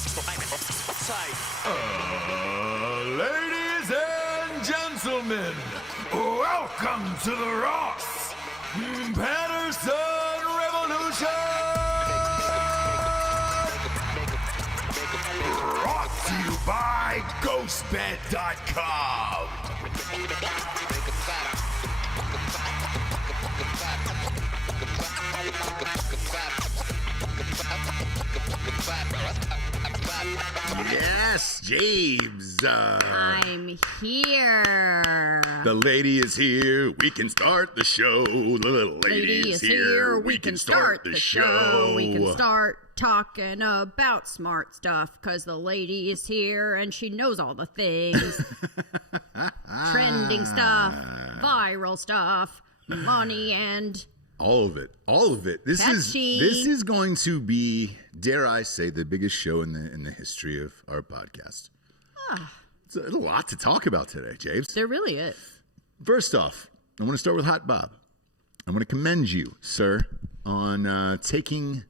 Ladies and gentlemen, welcome to the Ross Patterson Revolution! Brought to you by GhostBed.com. Yes, James. I'm here. The lady is here. We can start the show. The little lady is here. We can start the show. We can start talking about smart stuff because the lady is here and she knows all the things. Trending stuff, viral stuff, money, and all of it. All of it. This is going to be, dare I say, the biggest show in the history of our podcast. It's a lot to talk about today, James. There really is. First off, I want to start with Hot Bob. I want to commend you, sir, on taking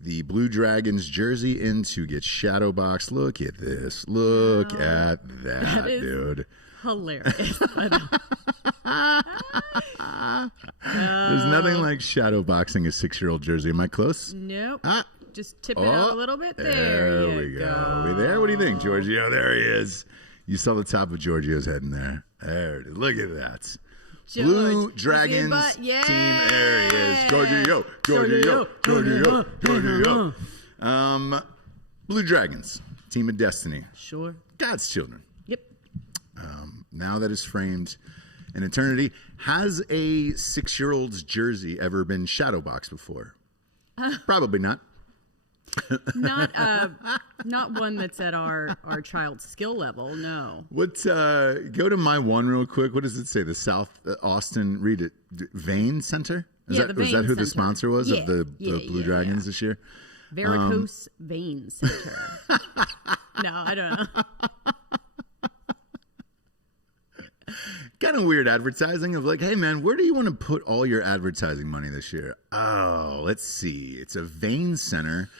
the Blue Dragons jersey in to get Shadowboxed. Look at this. Look at that dude. Hilarious. There's nothing like shadowboxing a 6-year-old jersey. Am I close? Nope. Just tip it out a little bit. There we go. We there? What do you think, Giorgio? There he is. You saw the top of Giorgio's head in there. There it is. Look at that. Blue Dragons team. There he is. Giorgio. Blue Dragons, team of destiny. Sure. God's children. Yep. Now that is framed in eternity. Has a 6-year-old's jersey ever been shadowboxed before? Probably not. Not one that's at our child's skill level. No. Go to my one real quick. What does it say? The South Austin, read it. Vein Center. Was that who the sponsor was of the Blue Dragons this year? Varicose Vein Center. No, I don't know. Kind of weird advertising of like, hey man, where do you want to put all your advertising money this year? Oh, let's see. It's a vein center,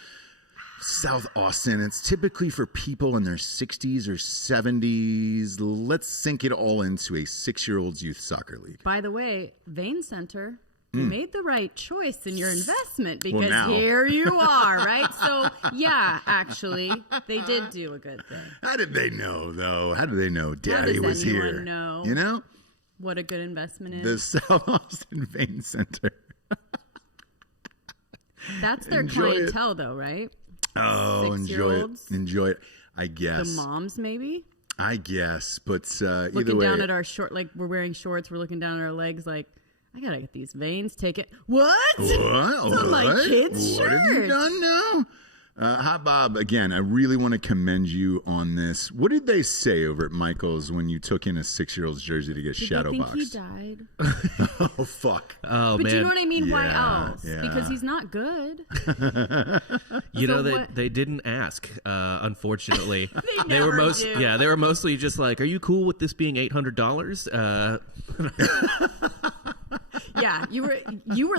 South Austin. It's typically for people in their 60s or 70s. Let's sink it all into a 6-year-old's youth soccer league. By the way, Vein Center, you made the right choice in your investment because here you are, right? So, yeah, actually, they did do a good thing. How did they know, though? How did they know Daddy was here? Know you know? What a good investment is. The South Austin Vein Center. That's their clientele, though, right? Oh, enjoy it. I guess. The moms, maybe? I guess, but either way. Looking down at our short, like we're wearing shorts, we're looking down at our legs like, I gotta get these veins. Take it. What? It's on my kid's shirt. What have you done now? Hot Bob, again, I really want to commend you on this. What did they say over at Michael's when you took in a 6-year-old's jersey to get shadowboxed? Did they think he died? Oh, fuck. Oh, but man. you know what I mean? Yeah, why else? yeah. Because he's not good. They didn't ask, unfortunately. They were mostly just like, are you cool with this being $800? Yeah, you were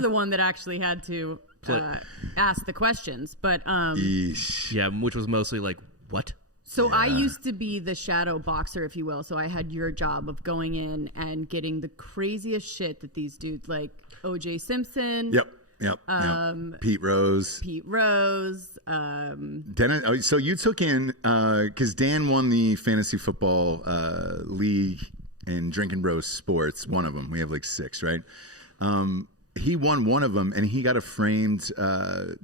the one that actually had to ask the questions, but yeah, which was mostly like, what? So I used to be the shadow boxer, if you will. So I had your job of going in and getting the craziest shit that these dudes like O.J. Simpson. Yep. Pete Rose. Dennis. So you took in because Dan won the fantasy football league in Drinking Bros Sports. One of them. We have like 6, right? He won one of them, and he got a framed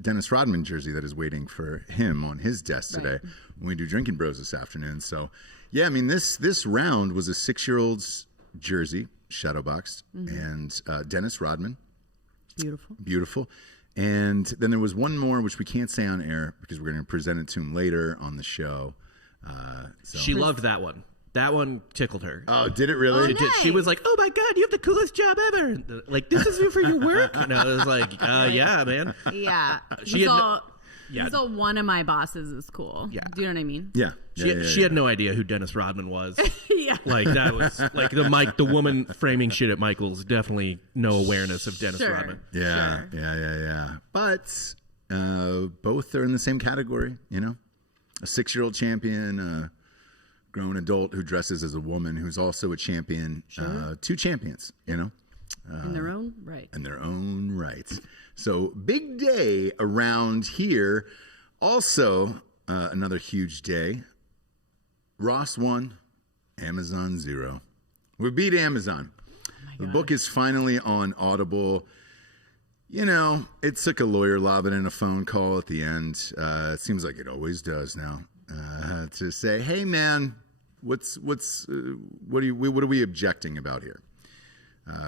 Dennis Rodman jersey that is waiting for him on his desk today when we do Drinking Bros this afternoon. So, yeah, I mean, this round was a 6-year-old's jersey, shadowboxed, and Dennis Rodman. Beautiful. And then there was one more, which we can't say on air because we're going to present it to him later on the show. She loved that one. That one tickled her. Oh, did it really? Oh, nice. She was like, "Oh my God, you have the coolest job ever!" Like, this is for your work. And I was like, "Yeah, man." Yeah, he's all one of my bosses is cool. Yeah, do you know what I mean? Yeah. She had no idea who Dennis Rodman was. Yeah, like that was like the woman framing shit at Michael's definitely no awareness of Dennis Rodman. Yeah. But both are in the same category, you know. a 6-year-old champion, a grown adult who dresses as a woman who's also a champion. Sure. 2 champions, you know. In their own right. In their own right. So big day around here. Also, another huge day. Ross 1, Amazon 0. We beat Amazon. The book is finally on Audible. You know, it took a lawyer lobbing in a phone call at the end. It seems like it always does now. To say, hey man, what are we objecting about here?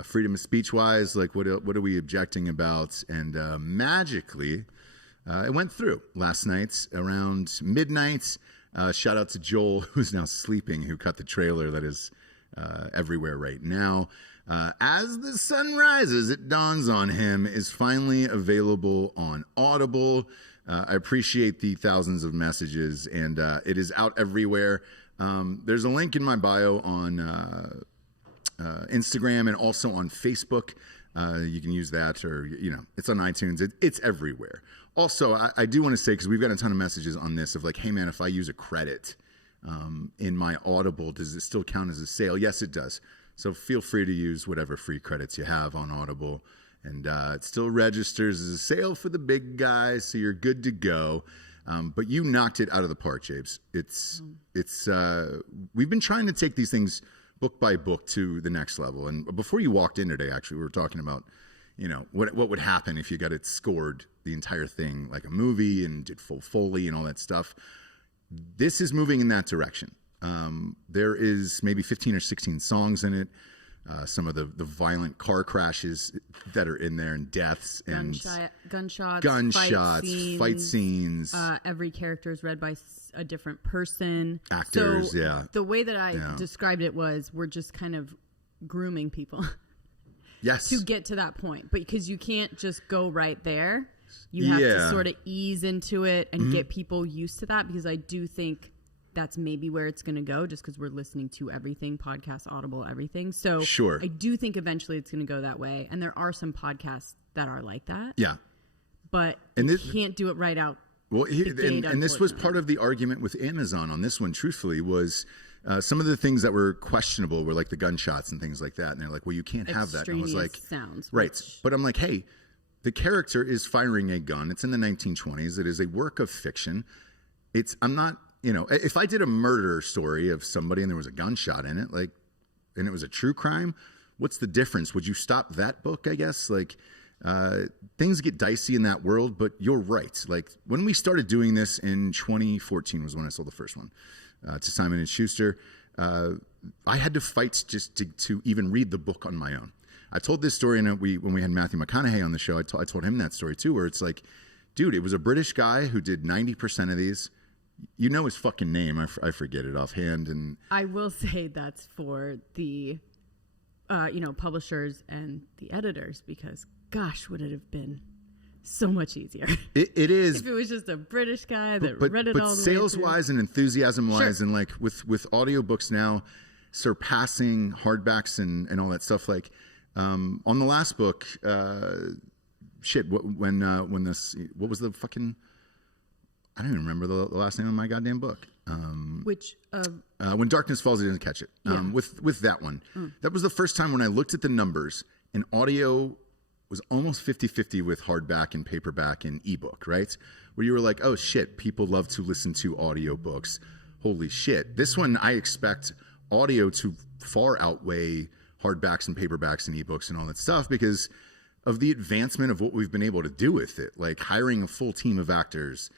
Freedom of speech wise, like what are we objecting about? And magically, it went through last night around midnight. Shout out to Joel, who's now sleeping, who cut the trailer that is everywhere right now. As the sun rises, it dawns on him is finally available on Audible. I appreciate the thousands of messages, and it is out everywhere. There's a link in my bio on Instagram and also on Facebook. You can use that, or, you know, it's on iTunes. It's everywhere. Also, I do want to say, because we've got a ton of messages on this of like, hey man, if I use a credit in my Audible, does it still count as a sale? Yes, it does. So feel free to use whatever free credits you have on Audible. And it still registers as a sale for the big guys, so you're good to go. But you knocked it out of the park, Jabes. We've been trying to take these things book by book to the next level. And before you walked in today, actually, we were talking about, you know, what would happen if you got it scored, the entire thing, like a movie, and did full Foley and all that stuff. This is moving in that direction. There is maybe 15 or 16 songs in it. Some of the violent car crashes that are in there, and deaths and gunshots, fight scenes. Every character is read by a different person. Actors, so yeah. The way that I described it was, we're just kind of grooming people. Yes. To get to that point. But because you can't just go right there. You have to sort of ease into it and get people used to that, because I do think that's maybe where it's going to go, just because we're listening to everything, podcast, Audible, everything. So sure. I do think eventually it's going to go that way. And there are some podcasts that are like that. Yeah. But you can't do it right out. Well, and this was part of the argument with Amazon on this one, truthfully, was some of the things that were questionable were like the gunshots and things like that. And they're like, well, you can't have that. And I was like, sounds. Right. But I'm like, hey, the character is firing a gun. It's in the 1920s. It is a work of fiction. I'm not, you know, if I did a murder story of somebody and there was a gunshot in it, like, and it was a true crime, what's the difference? Would you stop that book, I guess? Like, things get dicey in that world, but you're right. Like, when we started doing this in 2014 was when I sold the first one to Simon & Schuster. I had to fight just to even read the book on my own. I told this story when we had Matthew McConaughey on the show. I told him that story too, where it's like, dude, it was a British guy who did 90% of these. You know his fucking name. I forget it offhand. And I will say that's for the, publishers and the editors, because gosh, would it have been so much easier. It is. If it was just a British guy that read it all the way through. But sales-wise and enthusiasm-wise, and like with audiobooks now, surpassing hardbacks and all that stuff, like on the last book, what was the fucking... I don't even remember the last name of my goddamn book. When Darkness Falls, He Doesn't Catch It. With that one. That was the first time when I looked at the numbers, and audio was almost 50-50 with hardback and paperback and ebook, right? Where you were like, oh shit, people love to listen to audiobooks. Holy shit. This one, I expect audio to far outweigh hardbacks and paperbacks and ebooks and all that stuff, because of the advancement of what we've been able to do with it. Like hiring a full team of actors,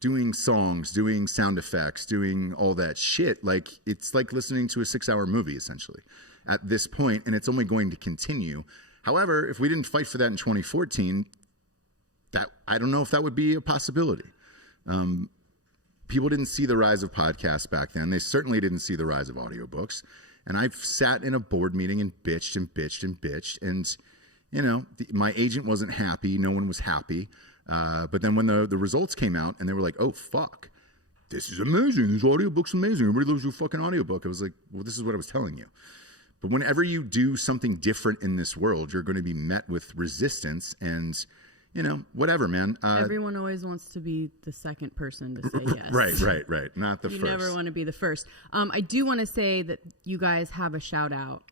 doing songs, doing sound effects, doing all that shit. Like, it's like listening to a 6-hour movie, essentially, at this point, and it's only going to continue. However, if we didn't fight for that in 2014, I don't know if that would be a possibility. People didn't see the rise of podcasts back then. They certainly didn't see the rise of audiobooks. And I've sat in a board meeting and bitched and bitched and bitched. And, you know, my agent wasn't happy. No one was happy. But then when the results came out and they were like, oh, fuck, this is amazing. This audiobook's amazing. Everybody loves your fucking audiobook. I was like, well, this is what I was telling you. But whenever you do something different in this world, you're going to be met with resistance. And, whatever, man. Everyone always wants to be the second person to say yes. Right. Not the You first. never want to be the first. I do want to say that you guys have a shout out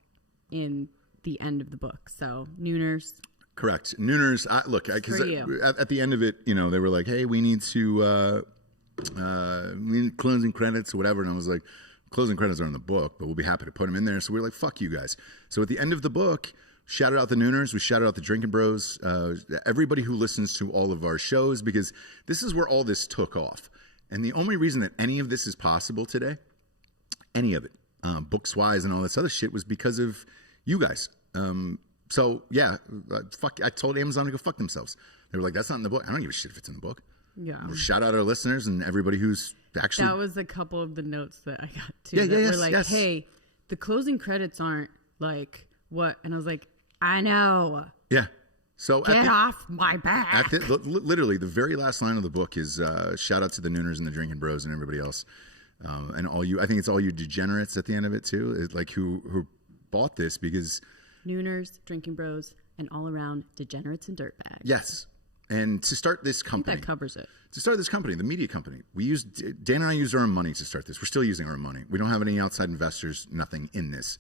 in the end of the book. So, Nooners. Correct. Nooners, look, because at the end of it, they were like, hey, we need closing credits or whatever. And I was like, closing credits are in the book, but we'll be happy to put them in there. So we were like, fuck you guys. So at the end of the book, shouted out the Nooners. We shouted out the Drinking Bros. Everybody who listens to all of our shows, because this is where all this took off. And the only reason that any of this is possible today, any of it, books-wise and all this other shit, was because of you guys. So, yeah, I told Amazon to go fuck themselves. They were like, that's not in the book. I don't give a shit if it's in the book. Yeah. We'll shout out our listeners and everybody who's actually... That was a couple of the notes that I got, too. Yeah, were like, yes. hey, the closing credits aren't like what? And I was like, I know. Yeah. So Get off my back. Literally, the very last line of the book is shout out to the Nooners and the Drinking Bros and everybody else. And all you, I think it's all you degenerates at the end of it, too, like who bought this because... Nooners, Drinking Bros, and all around degenerates and dirtbags. Yes. And to start this company, I think that covers it. To start this company, the media company, Dan and I used our own money to start this. We're still using our own money. We don't have any outside investors, nothing in this.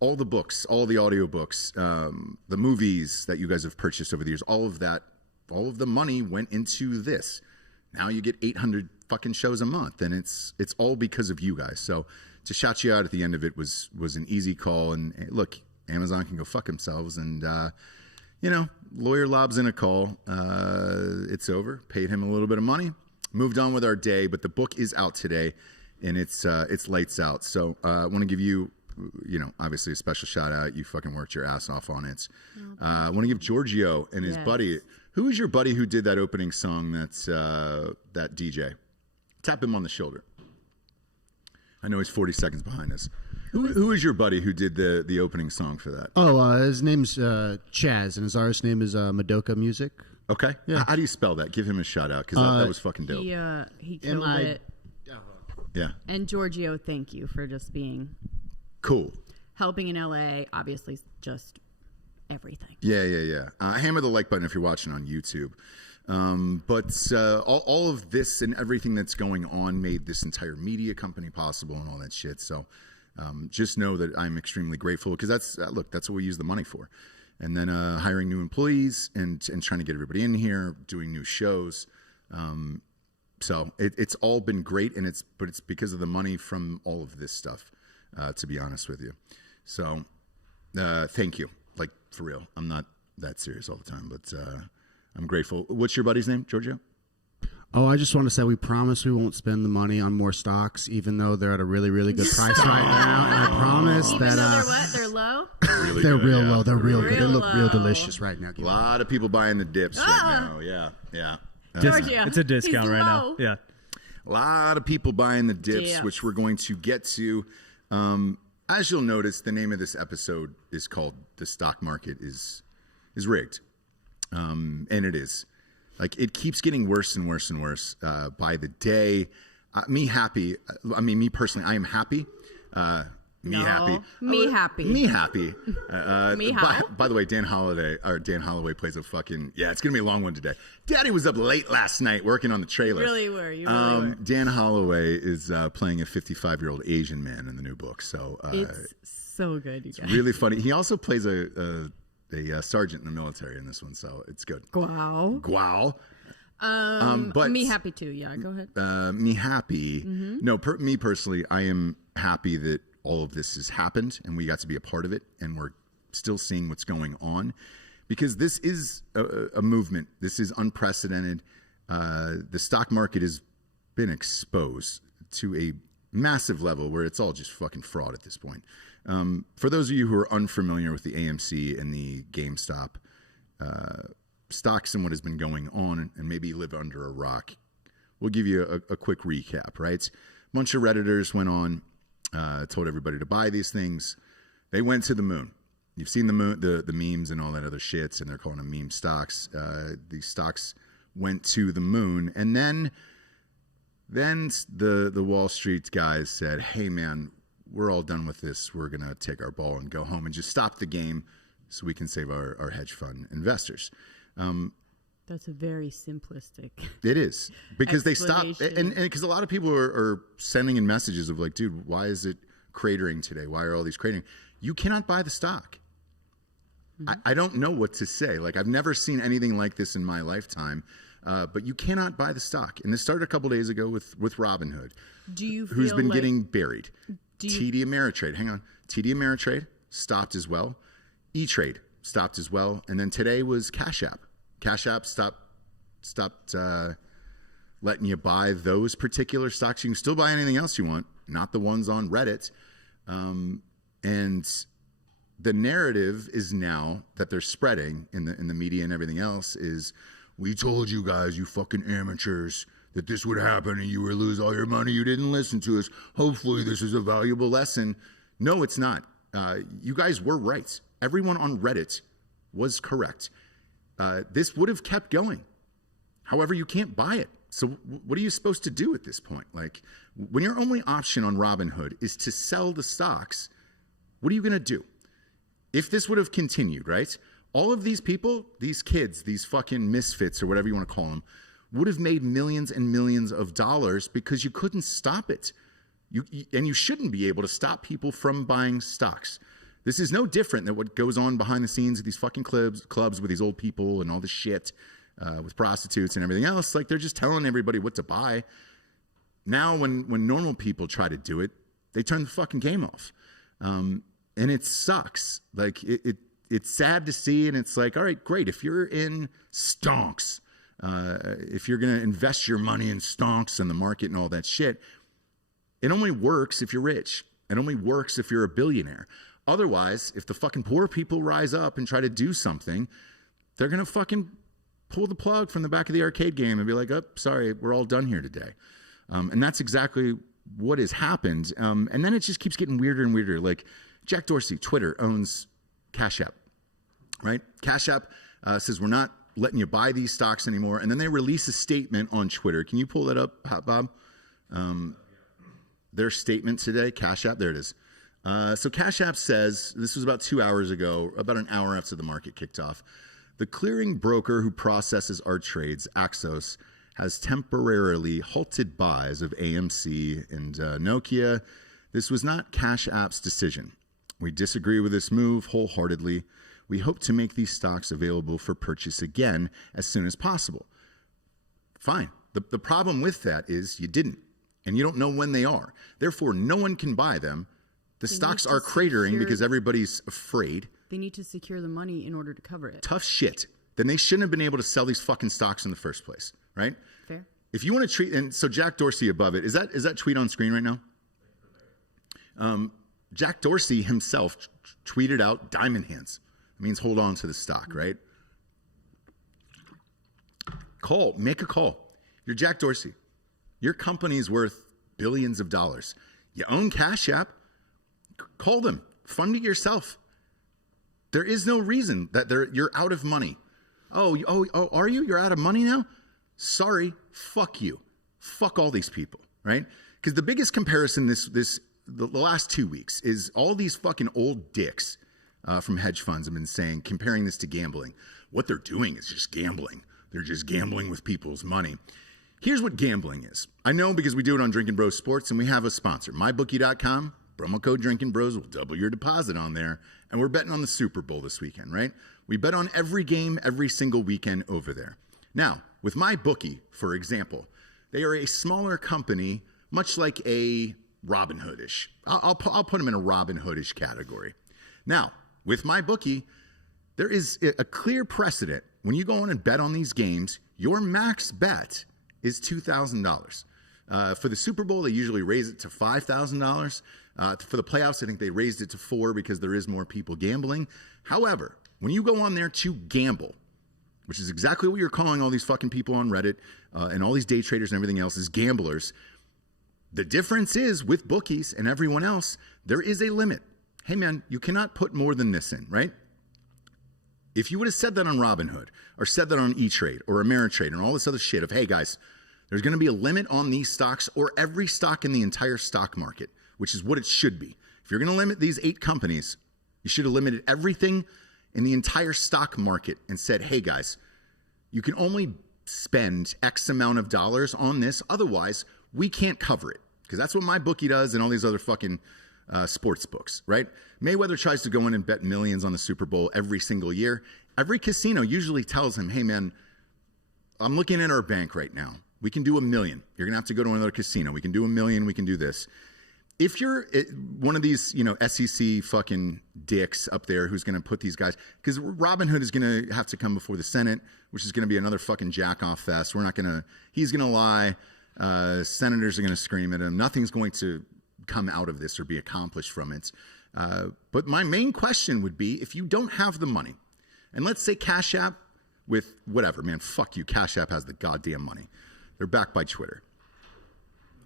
All the books, all the audiobooks, the movies that you guys have purchased over the years, all of the money went into this. Now you get 800 fucking shows a month, and it's all because of you guys. So to shout you out at the end of it was an easy call. And look, Amazon can go fuck themselves, and lawyer lobs in a call. It's over. Paid him a little bit of money. Moved on with our day, but the book is out today, and it's lights out. So I want to give you, obviously a special shout out. You fucking worked your ass off on it. I want to give Giorgio and his buddy. Who is your buddy who did that opening song? That's that DJ. Tap him on the shoulder. I know he's 40 seconds behind us. Who is your buddy who did the opening song for that? Oh, his name's Chaz, and his artist name is Madoka Music. Okay. Yeah. How do you spell that? Give him a shout out, because that was fucking dope. He killed it. Yeah. And Giorgio, thank you for just being cool. Helping in LA, obviously, just everything. Yeah. Hammer the like button if you're watching on YouTube. But all of this and everything that's going on made this entire media company possible and all that shit. So just know that I'm extremely grateful, because that's what we use the money for. And then hiring new employees and trying to get everybody in here, doing new shows. So it's all been great, but it's because of the money from all of this stuff, to be honest with you. So thank you, like, for real. I'm not that serious all the time, but I'm grateful. What's your buddy's name, Giorgio? Oh, I just want to say we promise we won't spend the money on more stocks, even though they're at a really, really good price right now. And I promise Even that though they're what? They're low? Really they're good, real yeah. low. They're real good. They Real look real low. delicious right now. A lot of people buying the dips right now. Yeah. Giorgio. It's a discount he's right low. now. Yeah. A lot of people buying the dips, which we're going to get to. As you'll notice, the name of this episode is called "The Stock Market is Rigged," and it is. Like, it keeps getting worse and worse and worse by the day. Me personally, I am happy. Me happy. Me happy. Me happy. Me how? By the way, Dan Holloway plays a fucking... Yeah, it's going to be a long one today. Daddy was up late last night working on the trailer. You really were. Dan Holloway is playing a 55-year-old Asian man in the new book. So It's so good, you guys. really funny. He also plays a sergeant in the military in this one, so it's good. Wow. But me happy too. Yeah, go ahead. me happy. Mm-hmm. No, me personally, I am happy that all of this has happened and we got to be a part of it, and we're still seeing what's going on, because this is a movement. This is unprecedented. The stock market has been exposed to a massive level where it's all just fucking fraud at this point. For those of you who are unfamiliar with the AMC and the GameStop stocks and what has been going on, and maybe live under a rock, we'll give you a quick recap, right? A bunch of Redditors went on, told everybody to buy these things. They went to the moon. You've seen the moon, the memes and all that other shits, and they're calling them meme stocks. These stocks went to the moon, and then the Wall Street guys said, hey man, we're all done with this. We're going to take our ball and go home and just stop the game so we can save our hedge fund investors. That's a very simplistic. It is because they stop, explanation. and because a lot of people are sending in messages of like, dude, why is it cratering today? Why are all these cratering? You cannot buy the stock. I don't know what to say. Like, I've never seen anything like this in my lifetime, but you cannot buy the stock. And this started a couple days ago with Robinhood, Do you feel who's been like, getting buried. do you- TD Ameritrade, hang on. TD Ameritrade stopped as well. E-Trade stopped as well. And then today was Cash App. Cash App stopped letting you buy those particular stocks. You can still buy anything else you want, not the ones on Reddit. And the narrative is now that they're spreading in the media and everything else is, we told you guys, you fucking amateurs, that this would happen and you would lose all your money. You didn't listen to us. Hopefully this is a valuable lesson. No, it's not. You guys were right. Everyone on Reddit was correct. This would have kept going. However, you can't buy it. So what are you supposed to do at this point? Like, when your only option on Robinhood is to sell the stocks, what are you going to do? If this would have continued, right? All of these people, these kids, these fucking misfits or whatever you want to call them, would have made millions and millions of dollars because you couldn't stop it. And you shouldn't be able to stop people from buying stocks. This is no different than what goes on behind the scenes at these fucking clubs with these old people and all this shit with prostitutes and everything else. Like, they're just telling everybody what to buy. Now, when normal people try to do it, they turn the fucking game off. And it sucks. Like, it's sad to see. And it's like, all right, great. If you're in stonks, if you're going to invest your money in stonks and the market and all that shit, it only works if you're rich. It only works if you're a billionaire. Otherwise, if the fucking poor people rise up and try to do something, they're going to fucking pull the plug from the back of the arcade game and be like, oh, sorry, we're all done here today. And that's exactly what has happened. And then it just keeps getting weirder and weirder. Like, Jack Dorsey, Twitter, owns Cash App, right? Cash App says, we're not letting you buy these stocks anymore. And then they release a statement on Twitter. Can you pull that up, Bob? Their statement today, Cash App, there it is. So Cash App says, this was about 2 hours ago, about an hour after the market kicked off, the clearing broker who processes our trades, Axos, has temporarily halted buys of AMC and Nokia. This was not Cash App's decision. We disagree with this move wholeheartedly. We hope to make these stocks available for purchase again as soon as possible. Fine. The problem with that is you didn't, and you don't know when they are. Therefore, no one can buy them. The stocks are cratering because everybody's afraid. They need to secure the money in order to cover it. Tough shit. Then they shouldn't have been able to sell these fucking stocks in the first place, right? Fair. If you want to treat, and so Jack Dorsey above it, is that tweet on screen right now? Jack Dorsey himself tweeted out diamond hands. It means hold on to the stock, right? Make a call. You're Jack Dorsey. Your company's worth billions of dollars. You own Cash App. Call them. Fund it yourself. There is no reason that you're out of money. Oh, are you? You're out of money now? Sorry. Fuck you. Fuck all these people, right? Because the biggest comparison the last 2 weeks is all these fucking old dicks from hedge funds have been saying, comparing this to gambling. What they're doing is just gambling. They're just gambling with people's money. Here's what gambling is. I know because we do it on Drinking Bros Sports and we have a sponsor, mybookie.com. Promo code Drinking Bros will double your deposit on there. And we're betting on the Super Bowl this weekend, right? We bet on every game, every single weekend over there. Now, with MyBookie, for example, they are a smaller company, much like a Robinhood-ish. I'll put them in a Robinhood-ish category. Now, with MyBookie, there is a clear precedent. When you go on and bet on these games, your max bet is $2,000. For the Super Bowl, they usually raise it to $5,000. For the playoffs, I think they raised it to $4,000 because there is more people gambling. However, when you go on there to gamble, which is exactly what you're calling all these fucking people on Reddit and all these day traders and everything else is gamblers, the difference is with bookies and everyone else, there is a limit. Hey, man, you cannot put more than this in, right? If you would have said that on Robinhood or said that on E-Trade or Ameritrade and all this other shit of, hey, guys, there's going to be a limit on these stocks or every stock in the entire stock market, which is what it should be. If you're going to limit these 8 companies, you should have limited everything in the entire stock market and said, hey, guys, You can only spend X amount of dollars on this. Otherwise, we can't cover it. Because that's what my bookie does and all these other fucking sports books, right? Mayweather tries to go in and bet millions on the Super Bowl every single year. Every casino usually tells him, hey, man, I'm looking at our bank right now. We can do $1 million. You're going to have to go to another casino. We can do $1 million. We can do this. If you're one of these, SEC fucking dicks up there who's going to put these guys, because Robinhood is going to have to come before the Senate, which is going to be another fucking jack-off fest. He's going to lie. Senators are going to scream at him. Nothing's going to come out of this or be accomplished from it. But my main question would be, if you don't have the money, and let's say Cash App with whatever, man, fuck you. Cash App has the goddamn money. They're backed by Twitter.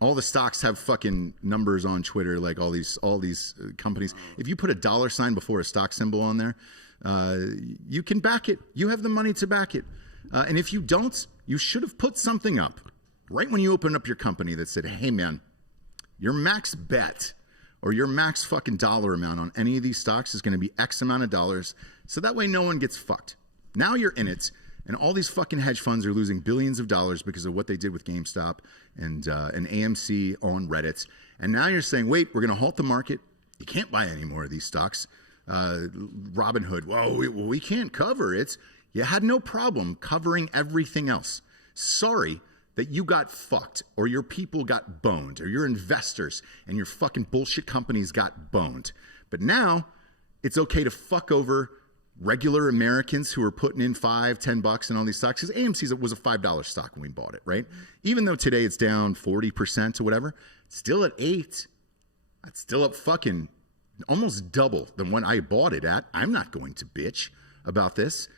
All the stocks have fucking numbers on Twitter, like all these companies. If you put a $sign before a stock symbol on there, you can back it. You have the money to back it. And if you don't, you should have put something up right when you opened up your company that said, hey, man, your max bet or your max fucking dollar amount on any of these stocks is going to be X amount of dollars. So that way no one gets fucked. Now you're in it. And all these fucking hedge funds are losing billions of dollars because of what they did with GameStop and AMC on Reddit. And now you're saying, wait, we're going to halt the market. You can't buy any more of these stocks. Robinhood, well, we can't cover it. You had no problem covering everything else. Sorry that you got fucked or your people got boned or your investors and your fucking bullshit companies got boned. But now it's okay to fuck over regular Americans who are putting in $5-10 in all these stocks. Because AMC was a $5 stock when we bought it, right? Even though today it's down 40% or whatever, it's still at 8. It's still up fucking almost double than when I bought it at. I'm not going to bitch about this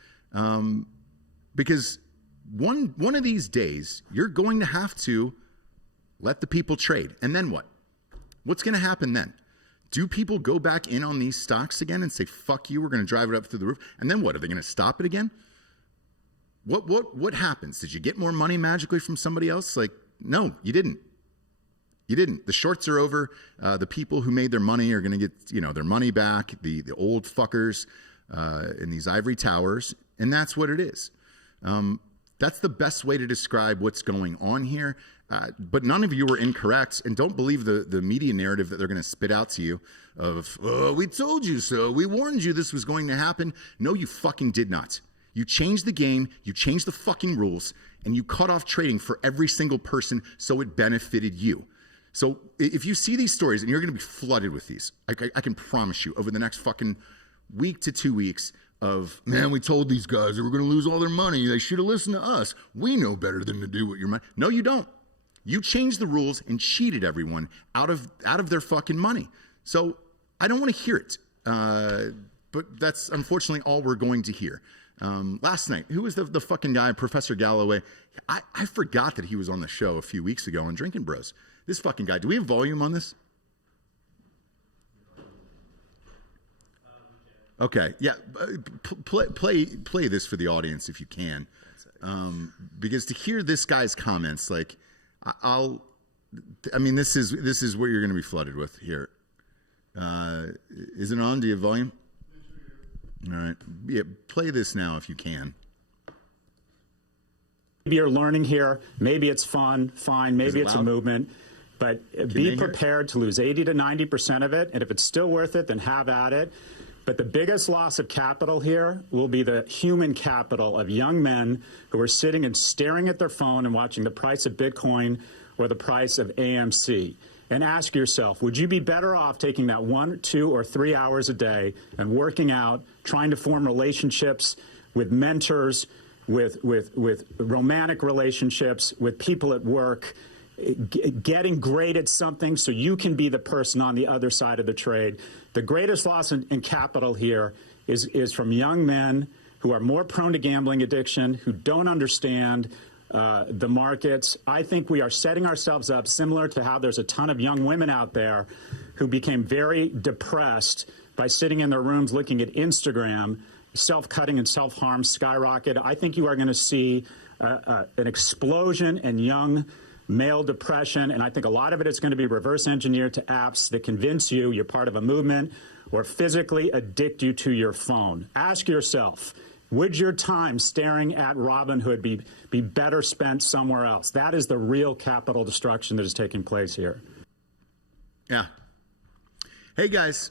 because one of these days you're going to have to let the people trade. And then what? What's going to happen then? Do people go back in on these stocks again and say, fuck you, we're going to drive it up through the roof? And then what? Are they going to stop it again? What happens? Did you get more money magically from somebody else? Like, no, you didn't. You didn't. The shorts are over. The people who made their money are going to get, their money back. The old fuckers in these ivory towers. And that's what it is. That's the best way to describe what's going on here. But none of you were incorrect, and don't believe the media narrative that they're going to spit out to you of, oh, we told you so. We warned you this was going to happen. No, you fucking did not. You changed the game, you changed the fucking rules, and you cut off trading for every single person so it benefited you. So if you see these stories, and you're going to be flooded with these, I can promise you, over the next fucking week to 2 weeks of, man, we told these guys they were going to lose all their money. They should have listened to us. We know better than to do what your money. No, you don't. You changed the rules and cheated everyone out of their fucking money. So I don't want to hear it. But that's unfortunately all we're going to hear. Last night, who was the fucking guy, Professor Galloway? I forgot that he was on the show a few weeks ago on Drinking Bros. This fucking guy. Do we have volume on this? Okay. Yeah. Play this for the audience if you can. Because to hear this guy's comments, like, this is what you're going to be flooded with here. Is it on? Do you have volume? All right. Yeah, play this now if you can. Maybe you're learning here. Maybe it's fun. Fine. Maybe it's a movement. But be prepared to lose 80 to 90% of it. And if it's still worth it, then have at it. But the biggest loss of capital here will be the human capital of young men who are sitting and staring at their phone and watching the price of Bitcoin or the price of AMC. And ask yourself, would you be better off taking that 1, 2, or 3 hours a day and working out, trying to form relationships with mentors, with romantic relationships, with people at work, getting great at something so you can be the person on the other side of the trade? The greatest loss in capital here is from young men who are more prone to gambling addiction, who don't understand the markets. I think we are setting ourselves up similar to how there's a ton of young women out there who became very depressed by sitting in their rooms looking at Instagram. Self-cutting and self-harm skyrocket. I think you are going to see an explosion in young male depression, and I think a lot of it is going to be reverse engineered to apps that convince you you're part of a movement or physically addict you to your phone. Ask yourself, Would your time staring at Robinhood be better spent somewhere else? That is the real capital destruction that is taking place here. Yeah. Hey, guys,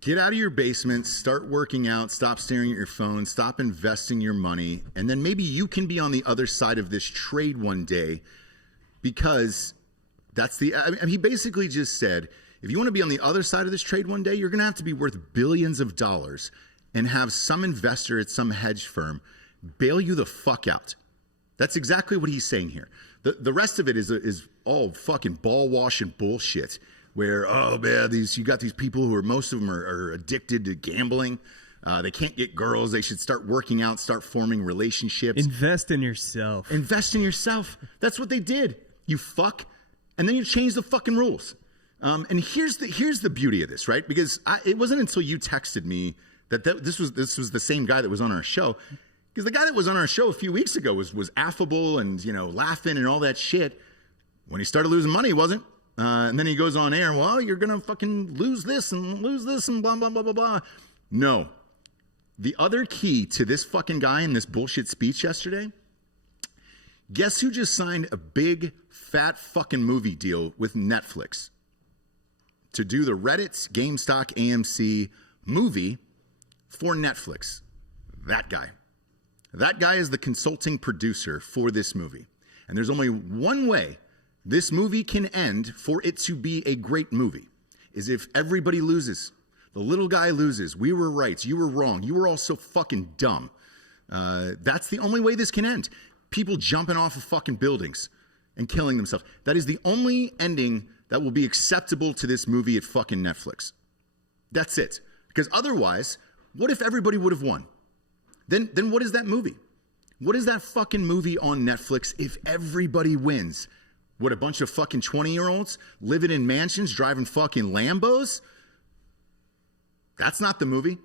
get out of your basement, start working out, stop staring at your phone, stop investing your money, and then maybe you can be on the other side of this trade one day, because he basically just said, if you want to be on the other side of this trade one day, you're going to have to be worth billions of dollars and have some investor at some hedge firm bail you the fuck out. That's exactly what he's saying here. The rest of it is all fucking ball washing bullshit where, oh man, you got these people who most of them are addicted to gambling. They can't get girls. They should start working out, start forming relationships. Invest in yourself. Invest in yourself. That's what they did. You fuck. And then you change the fucking rules. And here's the beauty of this, right? Because it wasn't until you texted me that this was the same guy that was on our show. Because the guy that was on our show a few weeks ago was affable and, laughing and all that shit. When he started losing money, he wasn't. And then he goes on air, well, you're going to fucking lose this and blah, blah, blah, blah, blah. No. The other key to this fucking guy in this bullshit speech yesterday, guess who just signed a big, fat fucking movie deal with Netflix to do the Reddit's GameStop AMC movie for Netflix? That guy. That guy is the consulting producer for this movie. And there's only one way this movie can end for it to be a great movie, is if everybody loses. The little guy loses. We were right. You were wrong. You were all so fucking dumb. That's the only way this can end. People jumping off of fucking buildings and killing themselves. That is the only ending that will be acceptable to this movie at fucking Netflix. That's it. Because otherwise, what if everybody would have won? Then what is that movie? What is that fucking movie on Netflix if everybody wins? What, a bunch of fucking 20-year-olds living in mansions, driving fucking Lambos? That's not the movie.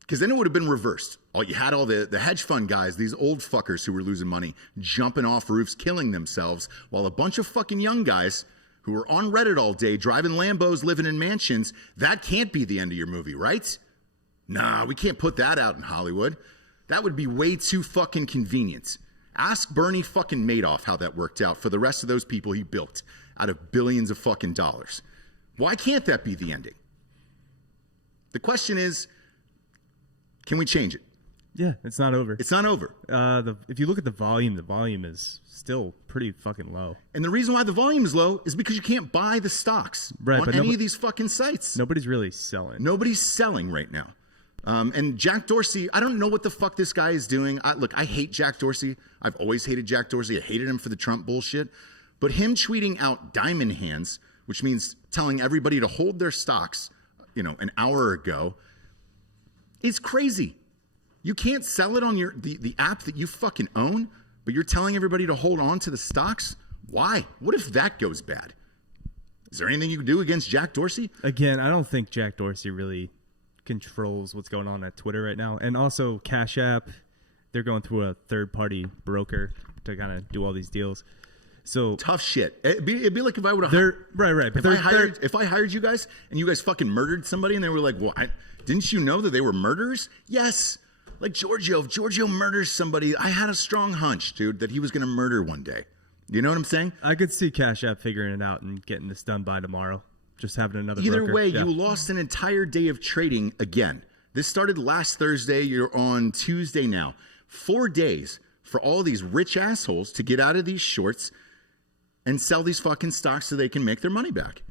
Because then it would have been reversed. You had all the hedge fund guys, these old fuckers who were losing money, jumping off roofs, killing themselves, while a bunch of fucking young guys who were on Reddit all day, driving Lambos, living in mansions. That can't be the end of your movie, right? Nah, we can't put that out in Hollywood. That would be way too fucking convenient. Ask Bernie fucking Madoff how that worked out for the rest of those people he built out of billions of fucking dollars. Why can't that be the ending? The question is, can we change it? Yeah, it's not over. It's not over. If you look at the volume is still pretty fucking low. And the reason why the volume is low is because you can't buy the stocks on any of these fucking sites. Nobody's really selling. Nobody's selling right now. And Jack Dorsey, I don't know what the fuck this guy is doing. Look, I hate Jack Dorsey. I've always hated Jack Dorsey. I hated him for the Trump bullshit. But him tweeting out diamond hands, which means telling everybody to hold their stocks, an hour ago, is crazy. You can't sell it on the app that you fucking own, but you're telling everybody to hold on to the stocks? Why? What if that goes bad? Is there anything you can do against Jack Dorsey? Again, I don't think Jack Dorsey really controls what's going on at Twitter right now. And also Cash App, they're going through a third-party broker to kind of do all these deals. So tough shit. It'd be like if I would have right. But if I hired you guys and you guys fucking murdered somebody and they were like, well, didn't you know that they were murderers? Yes. Like Giorgio. If Giorgio murders somebody, I had a strong hunch, dude, that he was going to murder one day. You know what I'm saying? I could see Cash App figuring it out and getting this done by tomorrow. Just having another Either broker. way, yeah. You lost an entire day of trading again. This started last Thursday. You're on Tuesday now. 4 days for all these rich assholes to get out of these shorts and sell these fucking stocks so they can make their money back.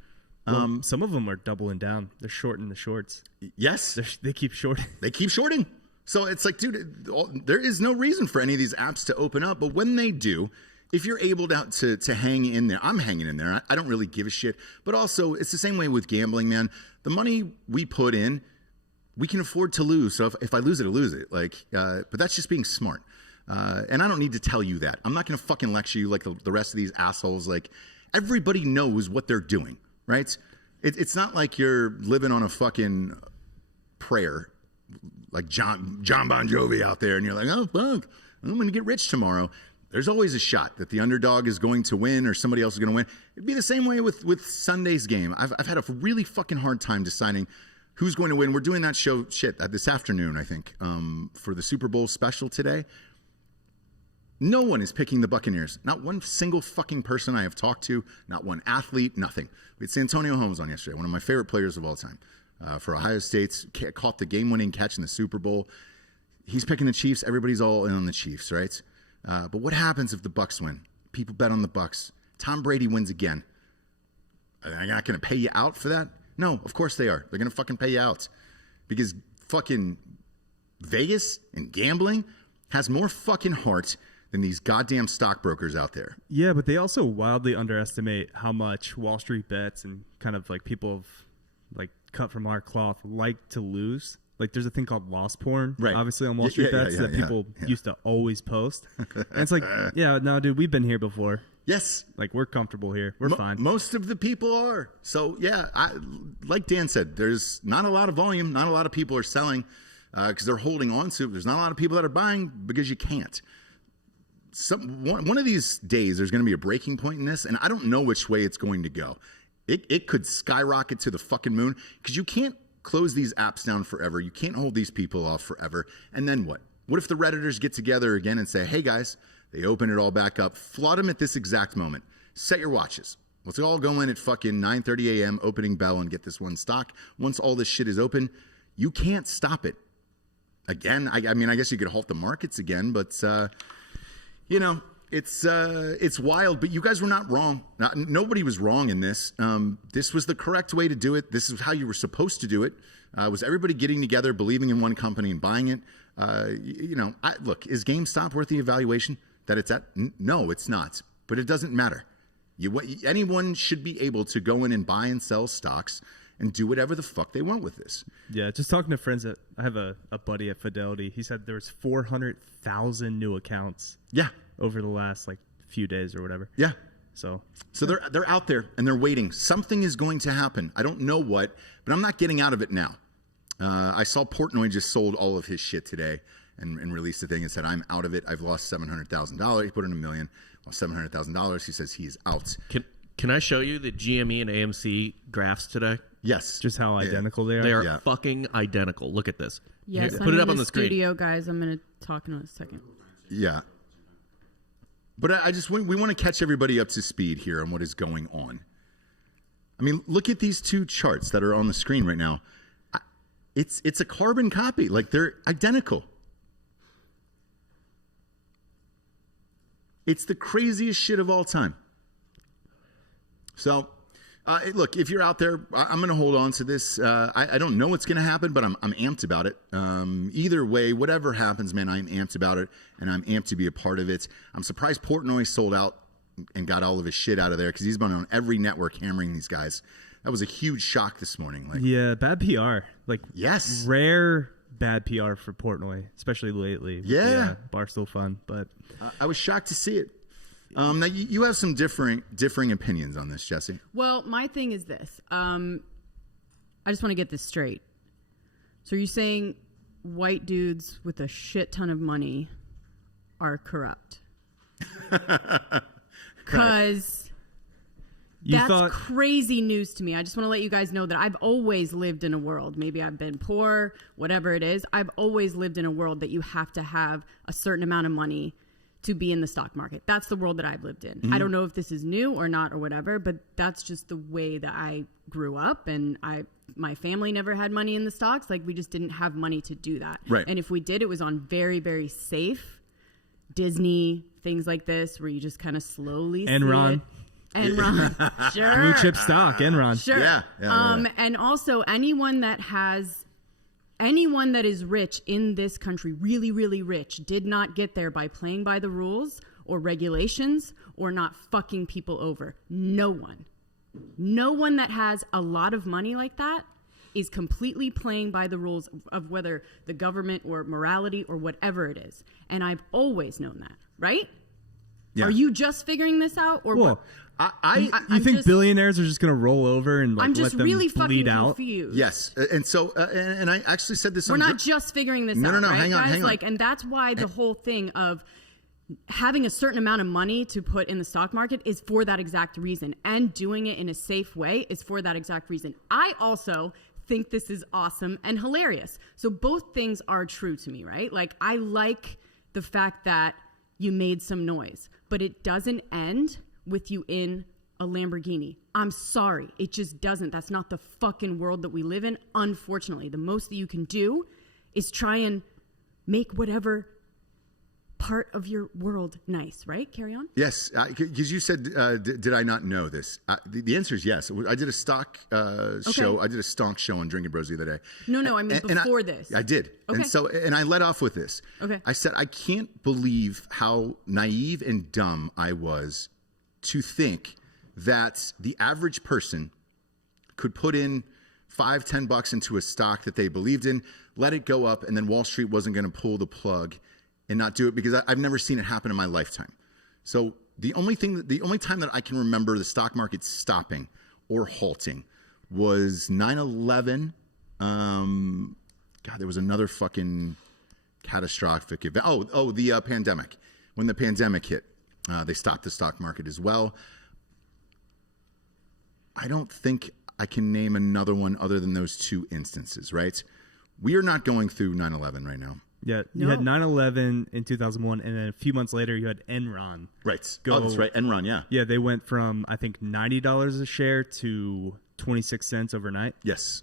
Well, some of them are doubling down. They're shorting the shorts. Yes. They keep shorting. They keep shorting. So it's like, dude, there is no reason for any of these apps to open up. But when they do, if you're able to hang in there, I'm hanging in there. I don't really give a shit. But also, it's the same way with gambling, man. The money we put in, we can afford to lose. So if I lose it, I lose it. But that's just being smart. And I don't need to tell you that. I'm not going to fucking lecture you like the rest of these assholes. Like, everybody knows what they're doing, right? It's not like you're living on a fucking prayer like John Bon Jovi out there and you're like, oh, fuck, I'm going to get rich tomorrow. There's always a shot that the underdog is going to win or somebody else is going to win. It'd be the same way with Sunday's game. I've had a really fucking hard time deciding who's going to win. We're doing that show this afternoon, I think, for the Super Bowl special today. No one is picking the Buccaneers. Not one single fucking person I have talked to, not one athlete, nothing. We had Santonio Holmes on yesterday, one of my favorite players of all time. For Ohio State, caught the game-winning catch in the Super Bowl. He's picking the Chiefs. Everybody's all in on the Chiefs, right? But what happens if the Bucs win? People bet on the Bucs. Tom Brady wins again. Are they not going to pay you out for that? No, of course they are. They're going to fucking pay you out. Because fucking Vegas and gambling has more fucking heart than these goddamn stockbrokers out there. Yeah, but they also wildly underestimate how much Wall Street bets and kind of like people have like cut from our cloth like to lose. Like there's a thing called loss porn, right? Obviously on Wall Street bets that people used to always post. And it's like, yeah, no, dude, we've been here before. Yes. Like we're comfortable here. We're fine. Most of the people are. So yeah, like Dan said, there's not a lot of volume. Not a lot of people are selling because they're holding on to it. There's not a lot of people that are buying because you can't. One of these days, there's going to be a breaking point in this, and I don't know which way it's going to go. It could skyrocket to the fucking moon because you can't close these apps down forever. You can't hold these people off forever. And then what? What if the Redditors get together again and say, hey, guys, they open it all back up, flood them at this exact moment. Set your watches. Let's all go in at fucking 9:30 a.m., opening bell, and get this one stock. Once all this shit is open, you can't stop it. Again, I mean, I guess you could halt the markets again, but... you know, it's wild, but you guys were not wrong. Nobody was wrong in this. This was the correct way to do it. This is how you were supposed to do it. Was everybody getting together, believing in one company and buying it? Look, is GameStop worth the evaluation that it's at? No, it's not. But it doesn't matter. Anyone should be able to go in and buy and sell stocks and do whatever the fuck they want with this. Yeah, just talking to friends that I have a buddy at Fidelity. He said there was 400,000 new accounts. Yeah. Over the last like few days or whatever. Yeah. So they're out there and they're waiting. Something is going to happen. I don't know what, but I'm not getting out of it now. I saw Portnoy just sold all of his shit today and released a thing and said, I'm out of it. I've lost $700,000. He put in $1 million, lost $700,000. He says he's out. Can I show you the GME and AMC graphs today? Yes. Just how identical they are. They are fucking identical. Look at this. Yes, put it up on the screen. Studio, guys. I'm going to talk in a second. Yeah. But we want to catch everybody up to speed here on what is going on. I mean, look at these two charts that are on the screen right now. It's a carbon copy. Like they're identical. It's the craziest shit of all time. So, look, if you're out there, I'm going to hold on to this. I don't know what's going to happen, but I'm amped about it. Either way, whatever happens, man, I'm amped about it, and I'm amped to be a part of it. I'm surprised Portnoy sold out and got all of his shit out of there because he's been on every network hammering these guys. That was a huge shock this morning. Like, yeah, bad PR. Like, yes, rare bad PR for Portnoy, especially lately. Yeah, Barstool Fun, but I was shocked to see it. Now you have some differing opinions on this, Jesse. Well, my thing is this. I just want to get this straight. So you're saying white dudes with a shit ton of money are corrupt? Because that's crazy news to me. I just want to let you guys know that I've always lived in a world. Maybe I've been poor, whatever it is. I've always lived in a world that you have to have a certain amount of money to be in the stock market. That's the world that I've lived in. Mm-hmm. I don't know if this is new or not or whatever, but that's just the way that I grew up, and my family never had money in the stocks. Like, we just didn't have money to do that. Right. And if we did, it was on very, very safe Disney, things like this, where you just kind of slowly Enron. Enron. Sure. Blue chip stock, Enron. Sure. Yeah. And also anyone that is rich in this country, really, really rich, did not get there by playing by the rules or regulations or not fucking people over. No one. No one that has a lot of money like that is completely playing by the rules of whether the government or morality or whatever it is. And I've always known that, right? Yeah. Are you just figuring this out? Or what? You think billionaires are just going to roll over and like let them really bleed out? Confused. Yes, and so and I actually said this. We're not just figuring this out. No, right, hang on, guys? hang on. Like, and that's why the whole thing of having a certain amount of money to put in the stock market is for that exact reason, and doing it in a safe way is for that exact reason. I also think this is awesome and hilarious. So both things are true to me, right? Like, I like the fact that you made some noise, but it doesn't end with you in a Lamborghini. I'm sorry. It just doesn't. That's not the fucking world that we live in. Unfortunately, the most that you can do is try and make whatever part of your world nice, right? Carry on. Yes, because you said, did I not know this? The answer is yes. I did a stock show. I did a stonk show on Drinking Bros the other day. No, I mean before this. I did. Okay. And I led off with this. Okay. I said, I can't believe how naive and dumb I was to think that the average person could put in $5-10 into a stock that they believed in, let it go up, and then Wall Street wasn't going to pull the plug and not do it, because I've never seen it happen in my lifetime. So the only time that I can remember the stock market stopping or halting was 9/11. God, there was another fucking catastrophic event. The pandemic. When the pandemic hit, they stopped the stock market as well. I don't think I can name another one other than those two instances, right? We are not going through 9/11 right now. Yeah, you had 9/11 in 2001, and then a few months later, you had Enron. Right. That's right. Enron, yeah. Yeah, they went from, I think, $90 a share to 26 cents overnight. Yes.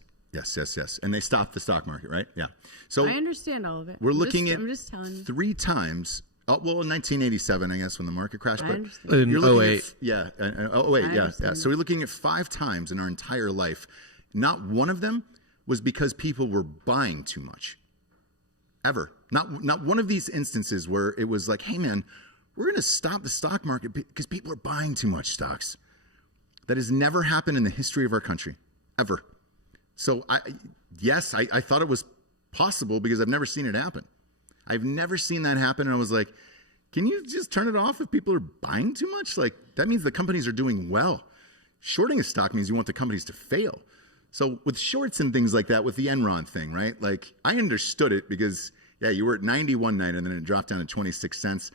And they stopped the stock market, right? Yeah. So I understand all of it. We're looking at I'm just telling you. 3 times. Oh, well, in 1987, I guess, when the market crashed. I But understand. you're looking 08. at, yeah. 08, yeah. So we're looking at 5 times in our entire life. Not one of them was because people were buying too much. Ever. Not one of these instances where it was like, hey, man, we're going to stop the stock market because people are buying too much stocks. That has never happened in the history of our country. Ever. So, I thought it was possible because I've never seen it happen. I've never seen that happen. And I was like, can you just turn it off if people are buying too much? Like, that means the companies are doing well. Shorting a stock means you want the companies to fail. So with shorts and things like that, with the Enron thing, right? Like, I understood it because, yeah, you were at 90 one night and then it dropped down to 26 cents.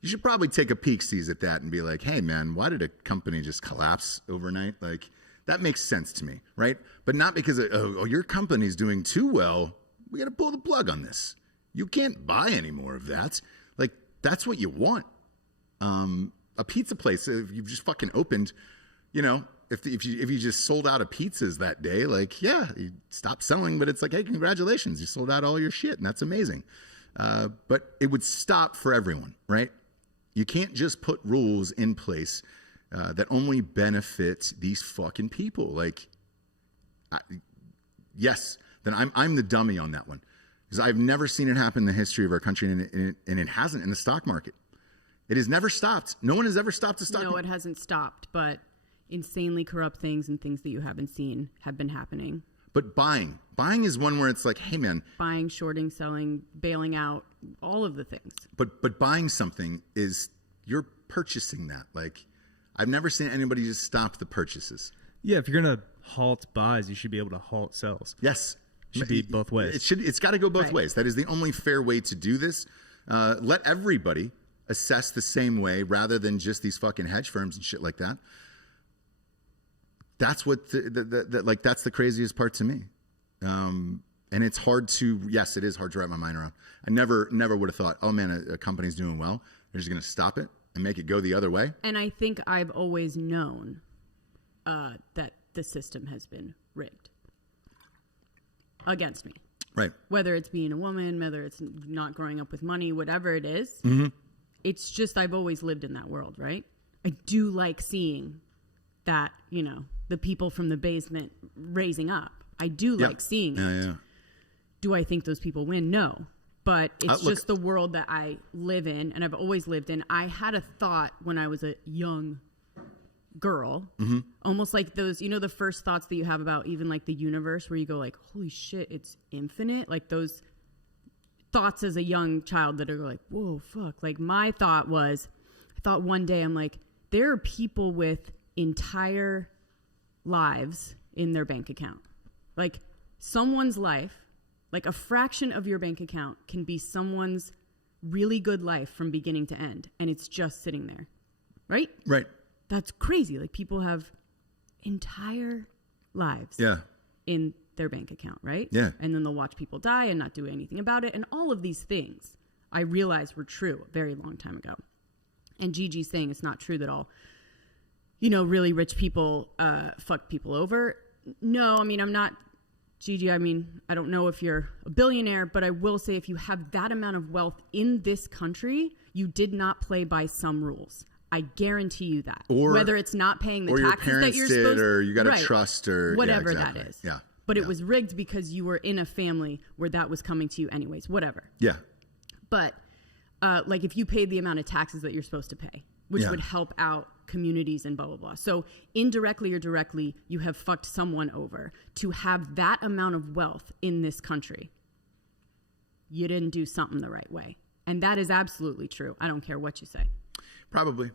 You should probably take a peek sees at that and be like, hey, man, why did a company just collapse overnight? Like, that makes sense to me, right? But not because, your company's doing too well. We got to pull the plug on this. You can't buy any more of that. Like, that's what you want. A pizza place, if you've just fucking opened, if you just sold out of pizzas that day, like, yeah, you stopped selling, but it's like, hey, congratulations, you sold out all your shit, and that's amazing. But it would stop for everyone, right? You can't just put rules in place that only benefit these fucking people. Like, yes, then I'm the dummy on that one, because I've never seen it happen in the history of our country, and it hasn't in the stock market. It has never stopped. No one has ever stopped the stock market. No, it hasn't stopped, but insanely corrupt things and things that you haven't seen have been happening. But buying is one where it's like, hey, man. Buying, shorting, selling, bailing out, all of the things. But buying something is, you're purchasing that. Like, I've never seen anybody just stop the purchases. Yeah, if you're going to halt buys, you should be able to halt sells. Yes. It should be both ways. It's got to go both ways. That is the only fair way to do this. Let everybody assess the same way rather than just these fucking hedge firms and shit like that. That's what that's the craziest part to me. And it's hard to, yes, it is hard to wrap my mind around. I never would have thought, oh man, a company's doing well, they're just going to stop it and make it go the other way. And I think I've always known that the system has been rigged against me. Right. Whether it's being a woman, whether it's not growing up with money, whatever it is, it's just I've always lived in that world, right? I do like seeing that, the people from the basement raising up. I do like seeing it. Yeah. Do I think those people win? No. But it's just the world that I live in and I've always lived in. I had a thought when I was a young girl, almost like those, the first thoughts that you have about even like the universe where you go like, holy shit, it's infinite. Like those thoughts as a young child that are like, whoa, fuck. Like my thought was, I thought one day I'm like, there are people with entire lives in their bank account. Like someone's life, like a fraction of your bank account can be someone's really good life from beginning to end. And it's just sitting there. Right? Right. That's crazy. Like people have entire lives in their bank account, right? Yeah. And then they'll watch people die and not do anything about it. And all of these things I realized were true a very long time ago. And Gigi's saying it's not true that all, really rich people fuck people over. No, I mean, I'm not, Gigi, I mean, I don't know if you're a billionaire, but I will say if you have that amount of wealth in this country, you did not play by some rules. I guarantee you that. Or whether it's not paying the or taxes your that you're did, supposed to, or you got a right, trust, or whatever exactly. that is. Yeah. But it was rigged because you were in a family where that was coming to you anyways, whatever. Yeah. But like if you paid the amount of taxes that you're supposed to pay, which would help out communities and blah, blah, blah. So indirectly or directly, you have fucked someone over to have that amount of wealth in this country. You didn't do something the right way. And that is absolutely true. I don't care what you say. Probably.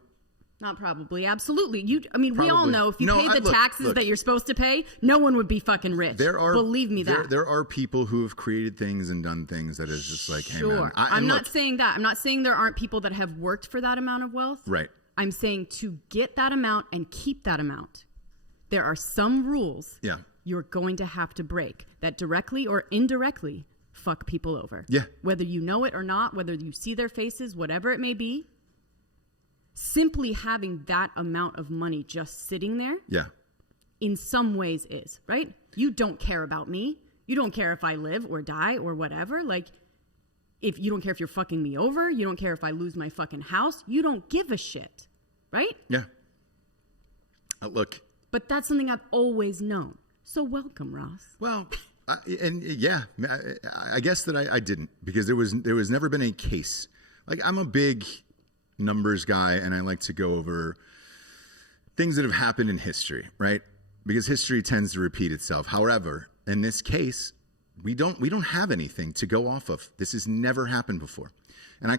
Not probably. Absolutely. We all know if you paid the look, taxes that you're supposed to pay, no one would be fucking rich. Believe me that. There are people who have created things and done things that is just like, hey, man. I'm not saying that. I'm not saying there aren't people that have worked for that amount of wealth. Right. I'm saying to get that amount and keep that amount, there are some rules you're going to have to break that directly or indirectly fuck people over. Yeah. Whether you know it or not, whether you see their faces, whatever it may be. Simply having that amount of money just sitting there, in some ways is, right? You don't care about me. You don't care if I live or die or whatever. Like, if you don't care if you're fucking me over, you don't care if I lose my fucking house. You don't give a shit, right? Yeah. Look. But that's something I've always known. So welcome, Ross. Well, I guess that I didn't, because there was never been a case. Like, I'm a big numbers guy, and I like to go over things that have happened in history, right? Because history tends to repeat itself. However, in this case, we don't have anything to go off of. This has never happened before. And I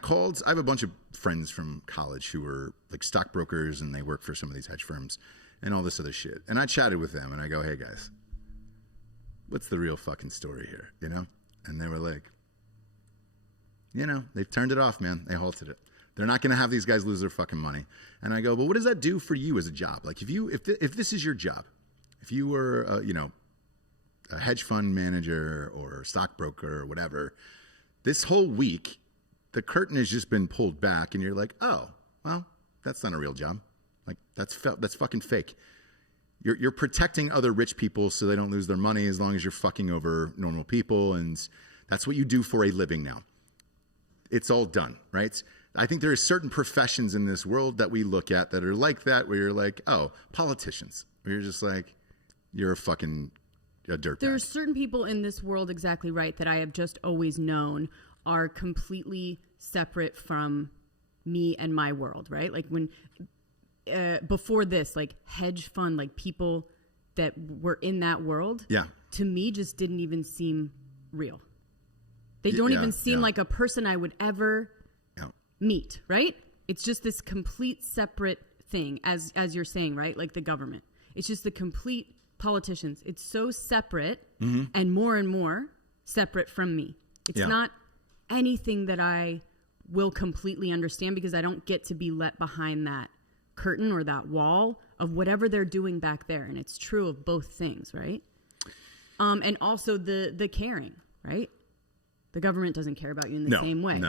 have a bunch of friends from college who were like stockbrokers, and they work for some of these hedge firms and all this other shit. And I chatted with them, and I go, hey guys, what's the real fucking story here, And they were like, they've turned it off, man. They halted it. They're not going to have these guys lose their fucking money. And I go, but what does that do for you as a job? Like, if this is your job, if you were, a hedge fund manager or stockbroker or whatever, this whole week, the curtain has just been pulled back, and you're like, oh, well, that's not a real job. Like, that's fucking fake. You're protecting other rich people so they don't lose their money as long as you're fucking over normal people, and that's what you do for a living now. It's all done, right? I think there are certain professions in this world that we look at that are like that, where you're like, oh, politicians. Where you're just like, you're a dirtbag. There are certain people in this world, exactly right, that I have just always known are completely separate from me and my world, right? Like when, before this, like hedge fund, like people that were in that world, to me just didn't even seem real. They don't even seem like a person I would ever meet, right? It's just this complete separate thing, as you're saying, right? Like the government. It's just the complete politicians. It's so separate and more separate from me. It's not anything that I will completely understand, because I don't get to be let behind that curtain or that wall of whatever they're doing back there. And it's true of both things, right? And also the caring, right? The government doesn't care about you in the same way.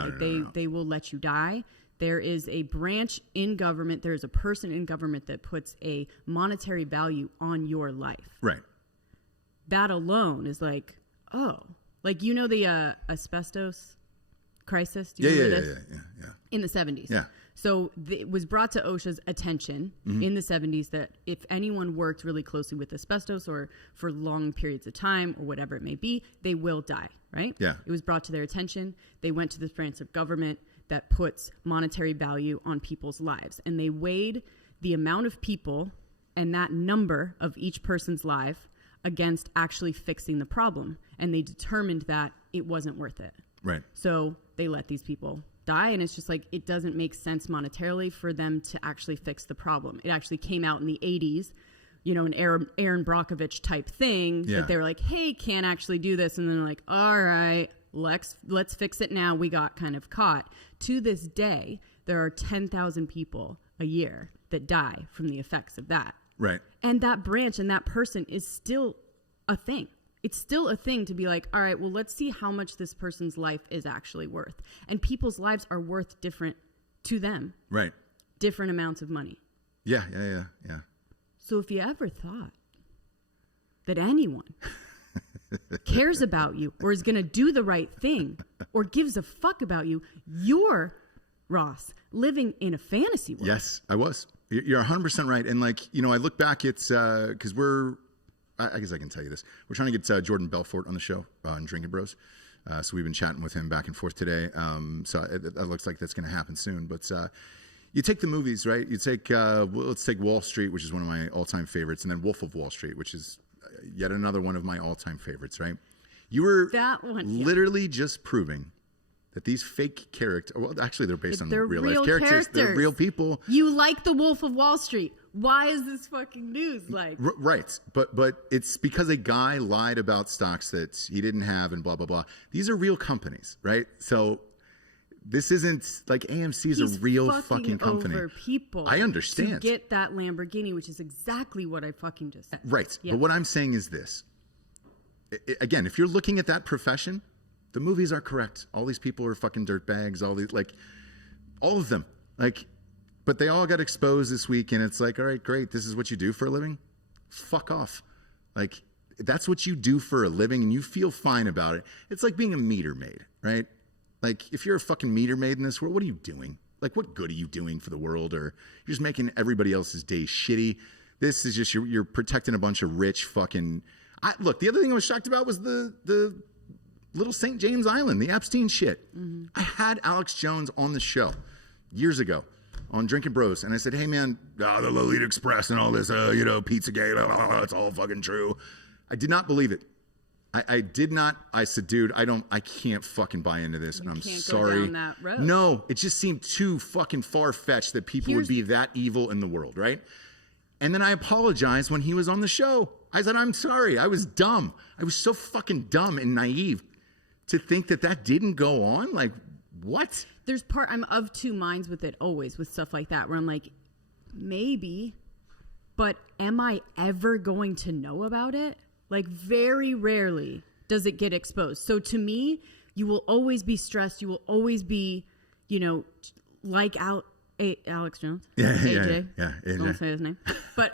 They will let you die. There is a branch in government, there's a person in government that puts a monetary value on your life. Right. That alone is like, oh, like the asbestos crisis. Do you remember this? Yeah. In the 70s. Yeah. So it was brought to OSHA's attention in the 70s that if anyone worked really closely with asbestos or for long periods of time or whatever it may be, they will die, right? Yeah. It was brought to their attention. They went to this branch of government that puts monetary value on people's lives. And they weighed the amount of people and that number of each person's life against actually fixing the problem. And they determined that it wasn't worth it. Right. So they let these people die, and it's just like it doesn't make sense monetarily for them to actually fix the problem. It actually came out in the 80s, an Aaron Brockovich type thing that they were like, hey, can't actually do this. And then they're like, all right, let's fix it now. We got kind of caught. To this day, there are 10,000 people a year that die from the effects of that. Right. And that branch and that person is still a thing. It's still a thing to be like, all right, well, let's see how much this person's life is actually worth. And people's lives are worth different to them. Right. Different amounts of money. Yeah. So if you ever thought that anyone cares about you or is going to do the right thing or gives a fuck about you, you're, Ross, living in a fantasy world. Yes, I was. You're 100% right. And like, you know, I look back at, because I guess I can tell you this. We're trying to get Jordan Belfort on the show on Drinking Bros. So we've been chatting with him back and forth today. So it looks like that's going to happen soon. But you take the movies, right? You take, let's take Wall Street, which is one of my all-time favorites, and then Wolf of Wall Street, which is yet another one of my all-time favorites, right? You were literally just proving that these fake characters, well, actually they're based on real-life characters. They're real people. You like the Wolf of Wall Street. Why is this fucking news like? Right. But it's because a guy lied about stocks that he didn't have and blah, blah, blah. These are real companies, right? So this isn't like AMC is a real fucking company. Over people. I understand. To get that Lamborghini, which is exactly what I fucking just said. Right. Yes. But what I'm saying is this. Again, if you're looking at that profession, the movies are correct. All these people are fucking dirtbags. All of them. But they all got exposed this week, and it's like, all right, great. This is what you do for a living? Fuck off. Like, that's what you do for a living, and you feel fine about it. It's like being a meter maid, right? Like, if you're a fucking meter maid in this world, what are you doing? Like, what good are you doing for the world? Or you're just making everybody else's day shitty. This is just, you're protecting a bunch of rich fucking... Look, the other thing I was shocked about was the Little St. James Island, the Epstein shit. Mm-hmm. I had Alex Jones on the show years ago on Drinking Bros, and I said, hey, man, the Lolita Express and all this, Pizzagate, it's all fucking true. I did not believe it. I did not. I said, dude, I can't fucking buy into this, and I'm sorry. Go down that road. No, it just seemed too fucking far-fetched that people would be that evil in the world, right? And then I apologized when he was on the show. I said, I'm sorry. I was dumb. I was so fucking dumb and naive to think that didn't go on. Like, what? I'm of two minds with it always, with stuff like that, where I'm like, maybe, but am I ever going to know about it? Like, very rarely does it get exposed. So to me, you will always be stressed. You will always be, like Alex Jones. Yeah, AJ. Yeah. Don't say his name. But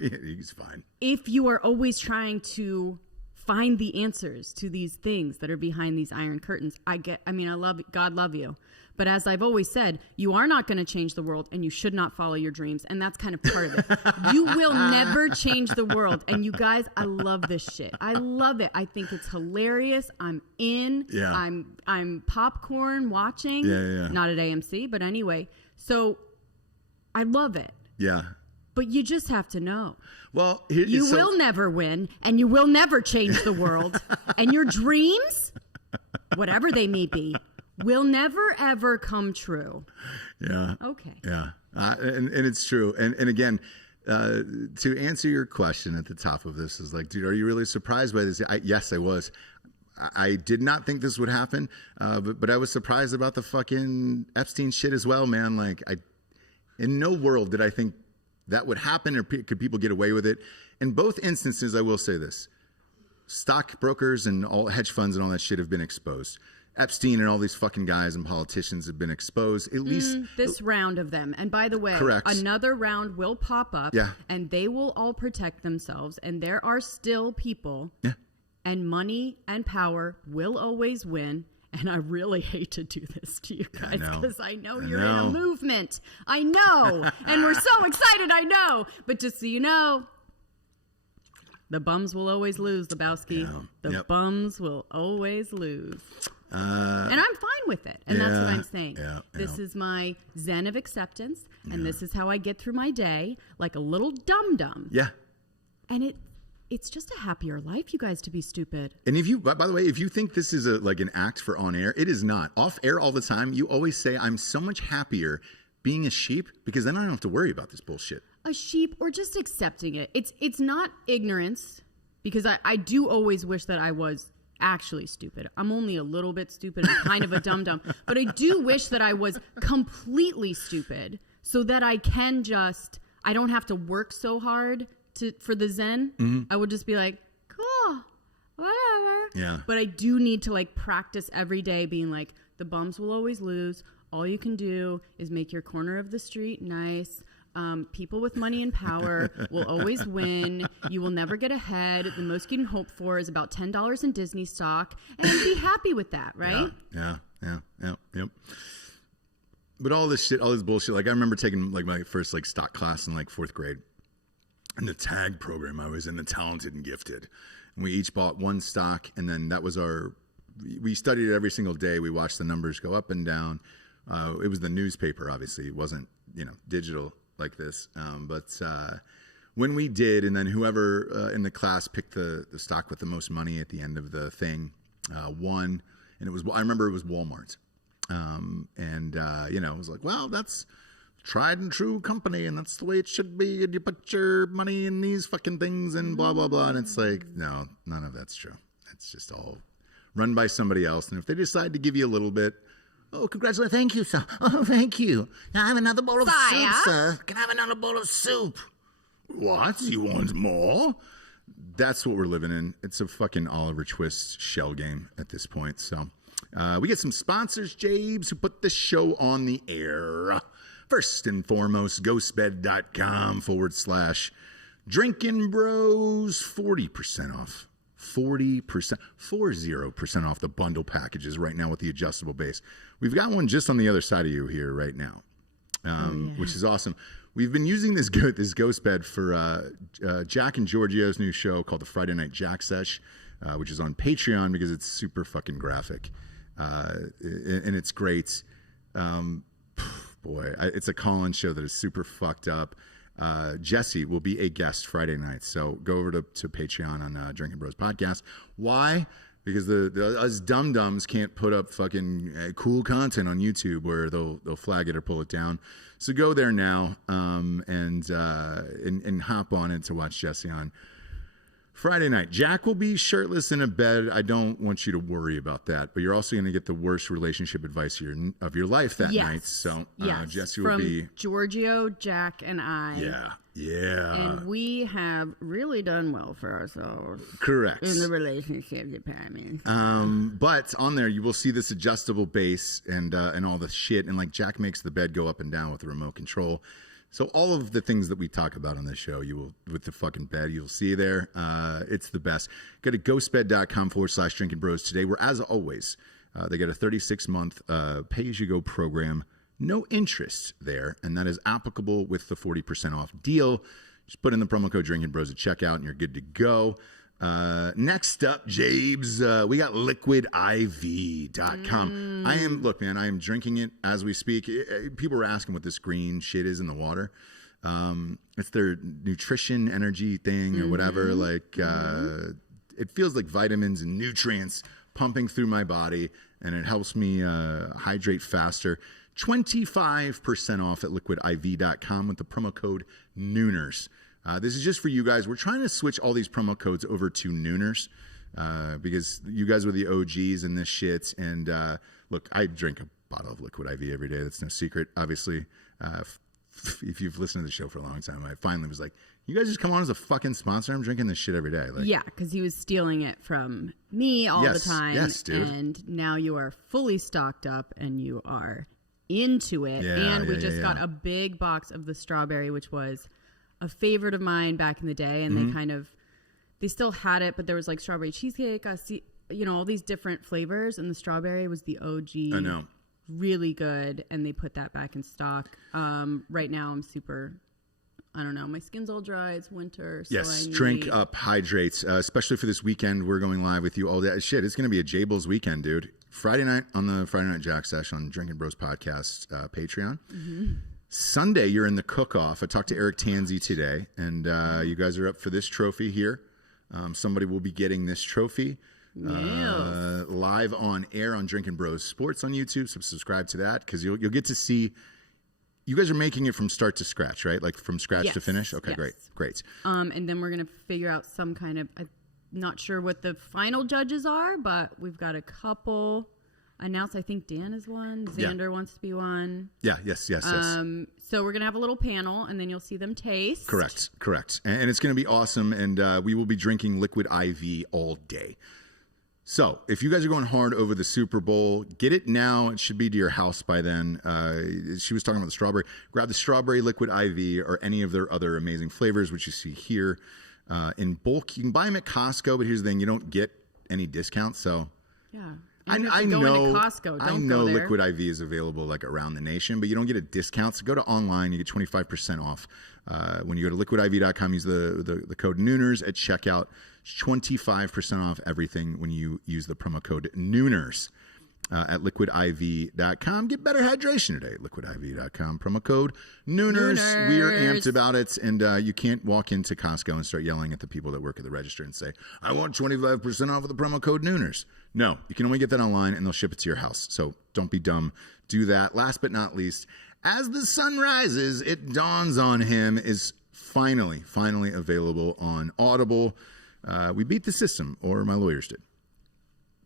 he's fine. If you are always trying to find the answers to these things that are behind these iron curtains, I love it. God love you. But as I've always said, you are not going to change the world, and you should not follow your dreams. And that's kind of part of it. You will never change the world. And you guys, I love this shit. I love it. I think it's hilarious. I'm in. Yeah. I'm popcorn watching. Yeah. Not at AMC, but anyway. So I love it. Yeah. But you just have to know. Well, you will never win, and you will never change the world. And your dreams, whatever they may be, will never, ever come true. Yeah. Okay. Yeah. And it's true. And again, to answer your question at the top of this is like, dude, are you really surprised by this? Yes, I was. I did not think this would happen, but I was surprised about the fucking Epstein shit as well, man. Like, in no world did I think that would happen, or could people get away with it. In both instances, I will say this. Stockbrokers and all hedge funds and all that shit have been exposed. Epstein and all these fucking guys and politicians have been exposed. At least this round of them. And by the way, correct. Another round will pop up. Yeah. And they will all protect themselves. And there are still people. Yeah. And money and power will always win. And I really hate to do this to you guys because I know you're in a movement. I know. And we're so excited, I know. But just so you know, the bums will always lose, Lebowski. Yeah. The bums will always lose. And I'm fine with it. And that's what I'm saying. This is my zen of acceptance. And this is how I get through my day, like a little dum-dum. Yeah. And it's just a happier life, you guys, to be stupid. And if you, by the way, if you think this is like an act for on air, it is not. Off air all the time, you always say, I'm so much happier being a sheep because then I don't have to worry about this bullshit. A sheep, or just accepting it. It's not ignorance, because I do always wish that I was actually stupid. I'm only a little bit stupid and kind of a dum-dum. But I do wish that I was completely stupid so that I don't have to work so hard for the zen. Mm-hmm. I would just be like, cool, whatever. Yeah. But I do need to like practice every day being like, the bums will always lose. All you can do is make your corner of the street nice. People with money and power will always win. You will never get ahead. The most you can hope for is about $10 in Disney stock, and be happy with that, right? Yeah. But all this shit, all this bullshit. Like I remember taking like my first like stock class in like 4th grade. In the tag program, I was in the talented and gifted, and we each bought one stock, and then that was we studied it every single day. We watched the numbers go up and down. It was the newspaper, obviously. It wasn't digital like this, but when we did, and then whoever in the class picked the stock with the most money at the end of the thing won, and I remember it was Walmart, it was like, well, that's tried and true company, and that's the way it should be, and you put your money in these fucking things and blah blah blah, and it's like, no, none of that's true. It's just all run by somebody else, and if they decide to give you a little bit, oh, congratulations. Thank you, sir. Oh, thank you. Can I have another bowl of soup, sir? Can I have another bowl of soup? What? You want more? That's what we're living in. It's a fucking Oliver Twist shell game at this point. So we get some sponsors, Jabes, who put the show on the air. First and foremost, ghostbed.com/Drinking Bros, 40% off. 40% off the bundle packages right now with the adjustable base. We've got one just on the other side of you here right now, which is awesome. We've been using this ghost bed for Jack and Giorgio's new show called the Friday Night Jack Sesh, which is on Patreon because it's super fucking graphic, and it's great. It's a call-in show that is super fucked up. Jesse will be a guest Friday night, so go over to Patreon on Drinking Bros Podcast. Why? Because us dum-dums can't put up fucking cool content on YouTube where they'll flag it or pull it down. So go there now and hop on it to watch Jesse on Friday night. Jack will be shirtless in a bed. I don't want you to worry about that, but you're also going to get the worst relationship advice of your life that night. So Jesse will be from Giorgio, Jack, and I. Yeah. And we have really done well for ourselves. Correct. In the relationship department. But on there you will see this adjustable base and all the shit, and like Jack makes the bed go up and down with the remote control. So all of the things that we talk about on this show, you will, with the fucking bed, you'll see there. It's the best. Go to ghostbed.com/Drinking Bros today, where, as always, they get a 36-month pay-as-you-go program. No interest there, and that is applicable with the 40% off deal. Just put in the promo code Drinking Bros at checkout, and you're good to go. Next up, Jabes, we got liquidiv.com. I am drinking it as we speak. People are asking what this green shit is in the water. It's their nutrition energy thing or whatever. It feels like vitamins and nutrients pumping through my body, and it helps me hydrate faster. 25% off at liquidiv.com with the promo code Nooners. This is just for you guys. We're trying to switch all these promo codes over to Nooners because you guys were the OGs in this shit. And look, I drink a bottle of Liquid IV every day. That's no secret. Obviously, if you've listened to the show for a long time, I finally was like, you guys just come on as a fucking sponsor. I'm drinking this shit every day. Yeah, because he was stealing it from me all the time. Yes, dude. And now you are fully stocked up and you are into it. And we just got a big box of the strawberry, which was a favorite of mine back in the day, and they still had it, but there was like strawberry cheesecake, all these different flavors, and the strawberry was the OG. I know. Really good, and they put that back in stock. Right now I'm super, I don't know, my skin's all dry, it's winter. So yes, drink up, hydrate, especially for this weekend. We're going live with you all day. Shit, it's going to be a Jables weekend, dude. Friday night on the Friday Night Jack Sesh on Drinking Bros Podcast Patreon. Sunday, you're in the cook-off. I talked to Eric Tanzi today, and you guys are up for this trophy here. Somebody will be getting this trophy live on air on Drinking Bros Sports on YouTube. So subscribe to that because you'll get to see. You guys are making it from start to scratch, right? Like from scratch to finish? Okay, great. And then we're going to figure out some kind of, I'm not sure what the final judges are, but we've got a couple announced. I think Dan is one. Xander wants to be one. Yeah, yes. So we're going to have a little panel, and then you'll see them taste. Correct. And it's going to be awesome, and we will be drinking Liquid IV all day. So, if you guys are going hard over the Super Bowl, get it now. It should be to your house by then. She was talking about the strawberry. Grab the strawberry liquid IV or any of their other amazing flavors, which you see here in bulk. You can buy them at Costco, but here's the thing: you don't get any discounts. So, Yeah. I know. Costco. I know Liquid IV is available like around the nation, but you don't get a discount. So go to online. You get 25% off when you go to liquidiv.com. Use the code Nooners at checkout. 25% off everything when you use the promo code Nooners at liquidiv.com. Get better hydration today. Liquidiv.com. Promo code Nooners. We are amped about it, and you can't walk into Costco and start yelling at the people that work at the register and say, "I want 25% off with the promo code Nooners." No, you can only get that online, and they'll ship it to your house. So don't be dumb. Do that. Last but not least, As the Sun Rises, It Dawns on Him is finally available on Audible. We beat the system, or my lawyers did.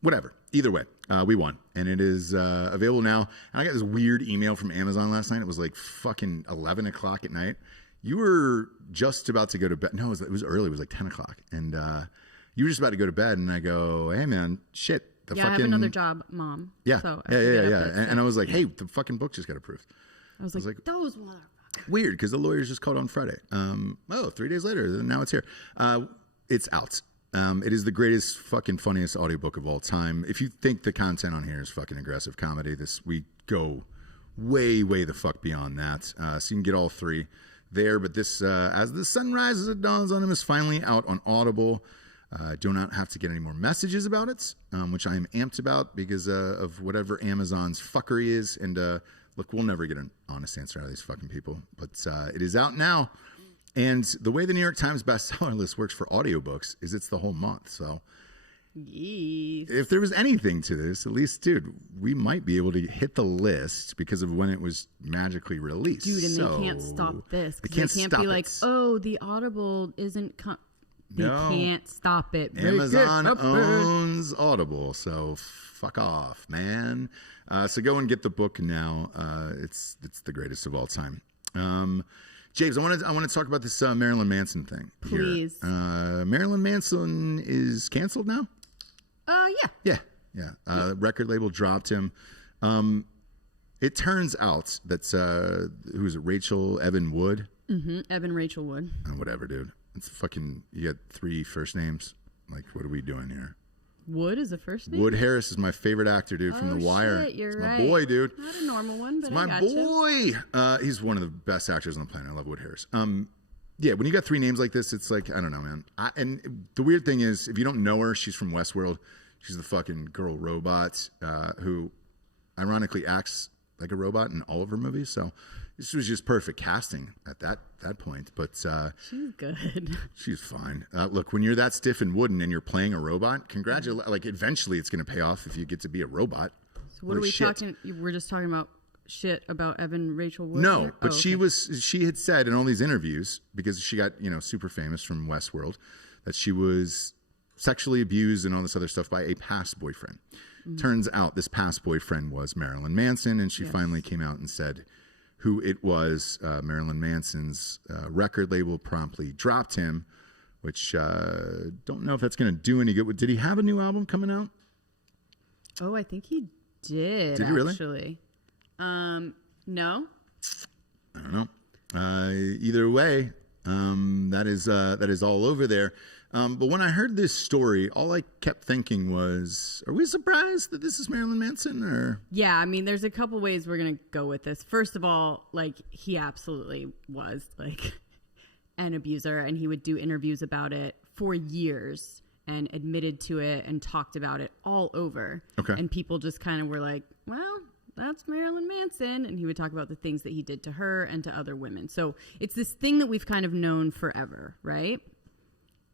Whatever. Either way, we won. And it is available now. And I got this weird email from Amazon last night. It was like fucking 11 o'clock at night. You were just about to go to bed. No, it was early. It was like 10 o'clock. And you were just about to go to bed. And I go, hey, man, shit. I have another job, Mom. Yeah. So yeah. And I was like, hey, the fucking book just got approved. I was like those motherfuckers. Weird, because the lawyers just called on Friday. 3 days later, now it's here. It's out. It is the greatest, fucking funniest audiobook of all time. If you think the content on here is fucking aggressive comedy, we go way the fuck beyond that. So you can get all three there. But this, As the Sun Rises, It Dawns on Him is finally out on Audible. Do not have to get any more messages about it, which I am amped about because of whatever Amazon's fuckery is. And look, we'll never get an honest answer out of these fucking people. But it is out now. And the way the New York Times bestseller list works for audiobooks is it's the whole month. So if there was anything to this, at least, dude, we might be able to hit the list because of when it was magically released. Dude, and they can't stop this. They can't be like, oh, the Audible isn't... They can't stop it. Amazon owns Audible, so fuck off, man. So go and get the book now. It's the greatest of all time. James, I want to talk about this Marilyn Manson thing. Please. Here. Marilyn Manson is canceled now? Yeah. Record label dropped him. It turns out that who's it? Rachel Evan Wood? Mm-hmm. Evan Rachel Wood. Whatever, dude. It's fucking. You got 3 first names. Like, what are we doing here? Wood is the first name? Wood Harris is my favorite actor, dude, from The Wire. Shit, you're my boy, dude. Not a normal one, but it's my boy. He's one of the best actors on the planet. I love Wood Harris. Yeah, when you got 3 names like this, it's like, I don't know, man. And the weird thing is, if you don't know her, she's from Westworld. She's the fucking girl robot who ironically acts like a robot in all of her movies. So this was just perfect casting at that point. But she's good. She's fine. Look, when you're that stiff and wooden and you're playing a robot, congratulations. Like, eventually it's going to pay off if you get to be a robot. So what are we talking? We're just talking about shit about Evan Rachel Wood? No, here? but she had said in all these interviews, because she got, super famous from Westworld, that she was sexually abused and all this other stuff by a past boyfriend. Mm-hmm. Turns out this past boyfriend was Marilyn Manson, and she finally came out and said who it was. Marilyn Manson's record label promptly dropped him, which don't know if that's going to do any good. Did he have a new album coming out? Oh, I think he did. Did he really? Actually, no. I don't know. Either way, that is all over there. But when I heard this story, all I kept thinking was, are we surprised that this is Marilyn Manson? Or yeah, I mean, there's a couple ways we're going to go with this. First of all, like, he absolutely was like an abuser, and he would do interviews about it for years and admitted to it and talked about it all over. Okay. And people just kind of were like, well, that's Marilyn Manson. And he would talk about the things that he did to her and to other women. So it's this thing that we've kind of known forever, right?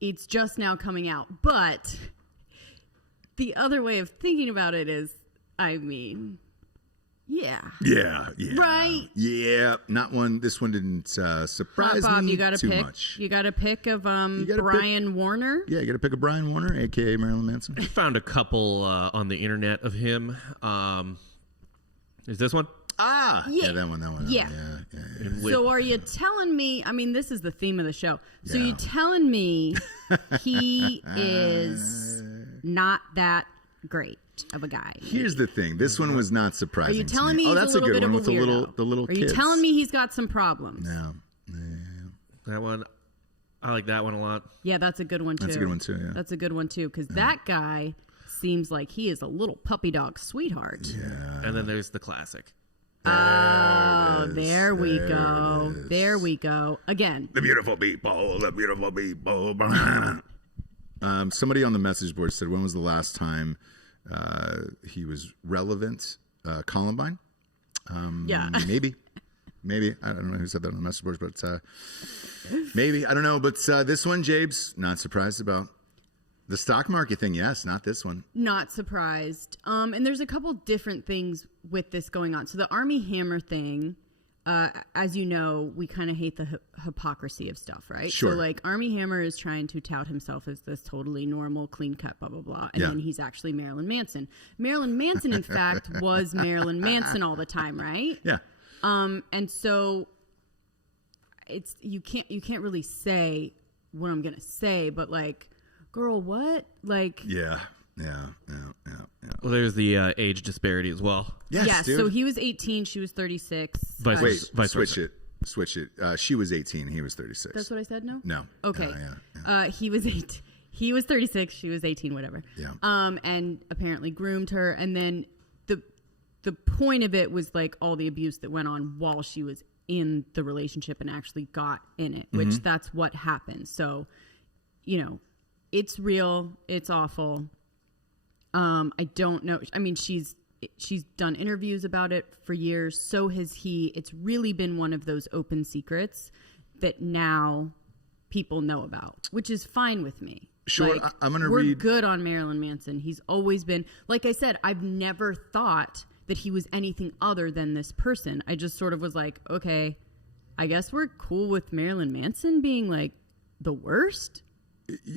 It's just now coming out. But the other way of thinking about it is, I mean, yeah. Right? Yeah. Not one. This one didn't surprise Bob, me you gotta too pick, much. You got a pick of Brian Warner? Yeah, you got to pick a Brian Warner, a.k.a. Marilyn Manson. I found a couple on the internet of him. Is this one? Yeah, that one. Yeah. So are you telling me, I mean, this is the theme of the show. So you're telling me he is not that great of a guy. Here's the thing. This one was not surprising. Are you telling me oh, he's that's a little good bit one of a with weirdo? the little Are kids. you telling me he's got some problems? No. That one, I like that one a lot. Yeah, that's a good one too. That's a good one too. Yeah. That's a good one too, because that guy seems like he is a little puppy dog sweetheart. Yeah. And then there's the classic. There we go. There we go. Again. The beautiful people. The beautiful people. Somebody on the message board said, when was the last time he was relevant? Columbine? Yeah. Maybe. I don't know who said that on the message board, but maybe. I don't know. But this one, Jabes, not surprised about. The stock market thing, yes, not this one. Not surprised. And there's a couple different things with this going on. So the Army Hammer thing, as you know, we kind of hate the hypocrisy of stuff, right? Sure. So like Army Hammer is trying to tout himself as this totally normal, clean cut, blah, blah, blah. And then he's actually Marilyn Manson. Marilyn Manson, in fact, was Marilyn Manson all the time, right? Yeah. And so it's you can't really say what I'm gonna say, but like, girl, what? Like, Yeah. Well, there's the age disparity as well. Yes, dude. so he was 18, she was 36. Vice Wait, vice switch versa. it. Switch it. She was 18. He was 36. That's what I said. No. Okay. He was 8. He was 36. She was 18. Whatever. Yeah. And apparently groomed her, and then the point of it was like all the abuse that went on while she was in the relationship and actually got in it, which that's what happened. So, you know, it's real. It's awful. I don't know. I mean, she's done interviews about it for years. So has he. It's really been one of those open secrets that now people know about, which is fine with me. Sure. Like, I'm going to we're read. good on Marilyn Manson. He's always been, like I said, I've never thought that he was anything other than this person. I just sort of was like, okay, I guess we're cool with Marilyn Manson being like the worst.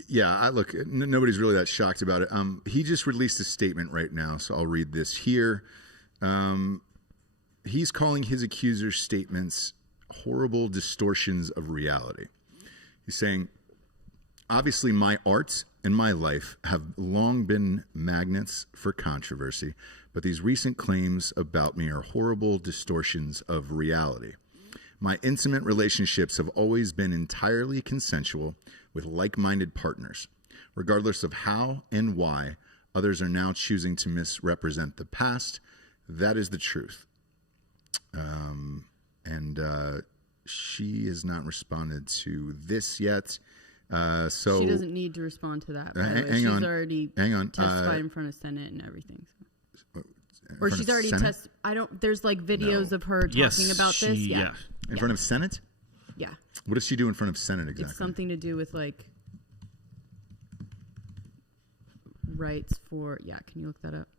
Yeah, look, nobody's really that shocked about it. He just released a statement right now, so I'll read this here. He's calling his accuser's statements horrible distortions of reality. He's saying, obviously my art and my life have long been magnets for controversy, but these recent claims about me are horrible distortions of reality. My intimate relationships have always been entirely consensual with like-minded partners. Regardless of how and why others are now choosing to misrepresent the past, that is the truth. She has not responded to this yet. So she doesn't need to respond to that. By the way. hang She's on. already Hang on. testified in front of Senate and everything. In Or front she's of already Senate? I don't. There's like videos of her talking Yes, about this. yeah. In front of Senate? Yeah. What does she do in front of Senate exactly? It's something to do with like rights for. Yeah. Can you look that up?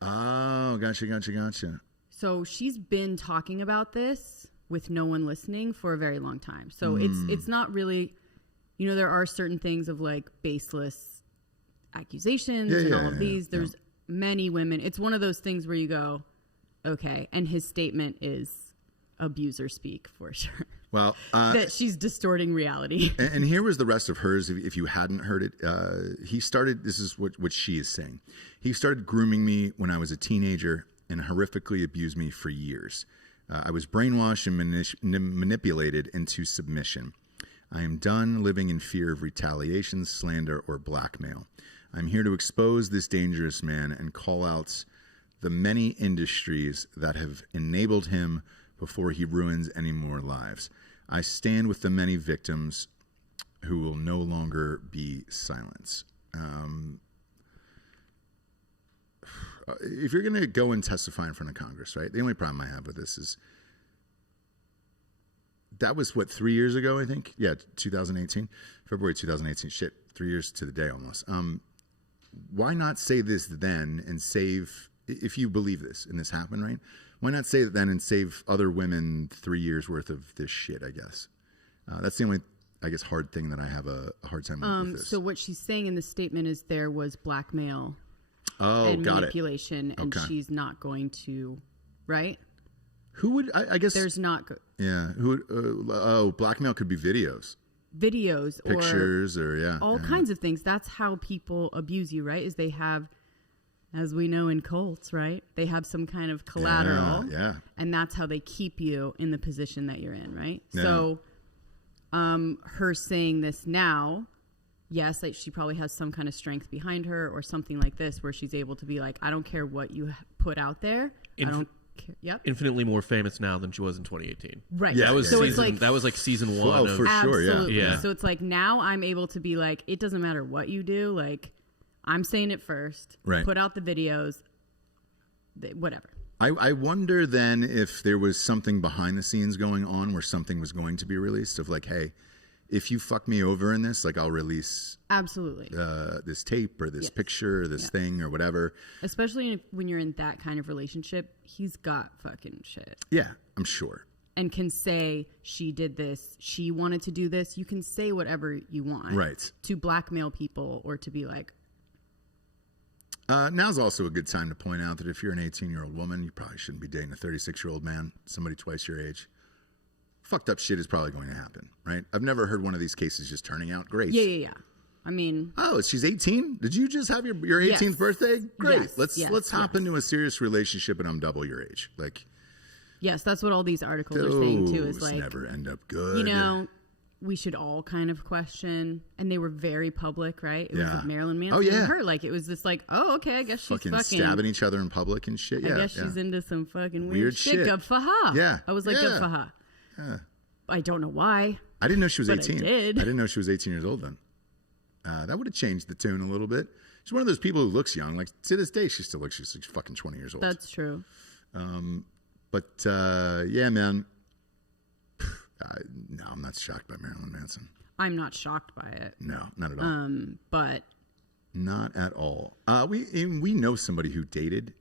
Oh, gotcha. So she's been talking about this with no one listening for a very long time. So it's not really, you know, there are certain things of like baseless accusations and all of these. There's many women. It's one of those things where you go, okay. And his statement is abuser speak for sure. Well, that she's distorting reality. and here was the rest of hers. If you hadn't heard it, he started. This is what she is saying. He started grooming me when I was a teenager and horrifically abused me for years. I was brainwashed and manipulated into submission. I am done living in fear of retaliation, slander, or blackmail. I'm here to expose this dangerous man and call out the many industries that have enabled him before he ruins any more lives. I stand with the many victims who will no longer be silenced. If you're going to go and testify in front of Congress, right? The only problem I have with this is that was 3 years ago, I think? Yeah, 2018, February 2018. Shit, 3 years to the day almost. Why not say this then and save, if you believe this and this happened, right? Why not say it then and save other women 3 years worth of this shit, I guess? That's the only, I guess, hard thing that I have a hard time with this. So what she's saying in the statement is there was blackmail and manipulation, and she's not going to, right? Who would, I guess. There's not. Yeah. Who would, blackmail could be videos. Pictures or all kinds of things. That's how people abuse you, right? Is they have as we know in cults, right? They have some kind of collateral. Yeah. And that's how they keep you in the position that you're in, right? Yeah. So her saying this now, yes, like she probably has some kind of strength behind her or something like this where she's able to be like, I don't care what you put out there. I don't care. Yep. Infinitely more famous now than she was in 2018. Right. Yeah, That was so season, it's like, that was like season 1. Oh, for sure, yeah. absolutely. Yeah. So it's like now I'm able to be like, it doesn't matter what you do. Like, I'm saying it first. Right. Put out the videos. Whatever. I wonder then if there was something behind the scenes going on where something was going to be released of like, hey, if you fuck me over in this, like I'll release Absolutely. this tape or this picture or this thing or whatever. Especially when you're in that kind of relationship, he's got fucking shit. Yeah, I'm sure. And can say she did this, she wanted to do this. You can say whatever you want. Right. To blackmail people or to be like. Now's also a good time to point out that if you're an 18-year-old woman, you probably shouldn't be dating a 36-year-old man, somebody twice your age. Fucked up shit is probably going to happen, right? I've never heard one of these cases just turning out great. Yeah. I mean. Oh, she's 18? Did you just have your 18th Yes. birthday? Great. Yes, Let's hop into a serious relationship and I'm double your age. Like, yes, that's what all these articles are saying too. Is those like, never end up good. you know, we should all kind of question, and they were very public, right? It was Yeah. with Marilyn Manson Oh, yeah. and her. Like, it was just like, oh, okay, I guess she's fucking fucking stabbing each other in public and shit. Yeah, I guess yeah. she's into some fucking weird, Weird shit. shit. Good for her. Yeah. I was like, Yeah. good for her. Yeah. I don't know why. I didn't know she was But I 18. did. I didn't know she was 18 years old then. That would have changed the tune a little bit. She's one of those people who looks young. Like, to this day, she still looks she's like fucking 20 years old. That's true. But yeah, man. No, I'm not shocked by Marilyn Manson. I'm not shocked by it. No, not at all. But Not at all. We know somebody who dated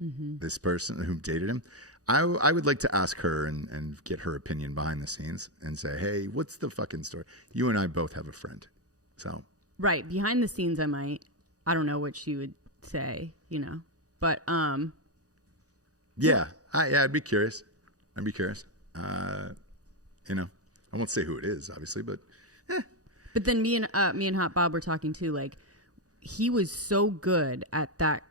this person, who dated him. I would like to ask her and get her opinion behind the scenes and say, hey, what's the fucking story? You and I both have a friend. So. right behind the scenes, I don't know what she would say, you know, but Yeah. I'd be curious. You know, I won't say who it is, obviously, but. But then me and Hot Bob were talking too. Like, he was so good at that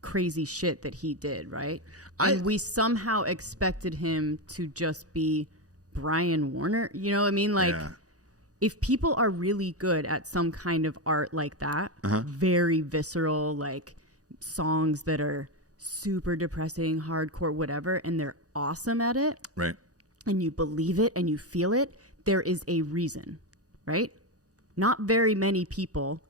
crazy shit that he did, right? And we somehow expected him to just be Brian Warner. You know what I mean? Like, if people are really good at some kind of art like that, very visceral, like songs that are super depressing, hardcore, whatever, and they're awesome at it, Right. and you believe it and you feel it, there is a reason. Right? Not very many people,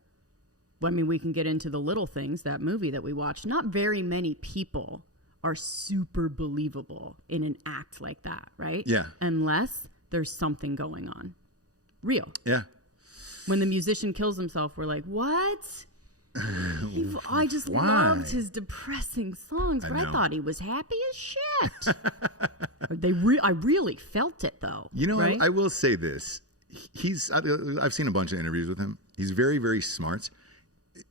I mean, we can get into the little things, that movie that we watched. Not very many people are super believable in an act like that, right? Yeah. Unless there's something going on. Real. Yeah. When the musician kills himself, we're like, what? I just Why? loved his depressing songs, but I know. thought he was happy as shit. I really felt it, though. You know, right? I will say this. I've seen a bunch of interviews with him. He's very, very smart.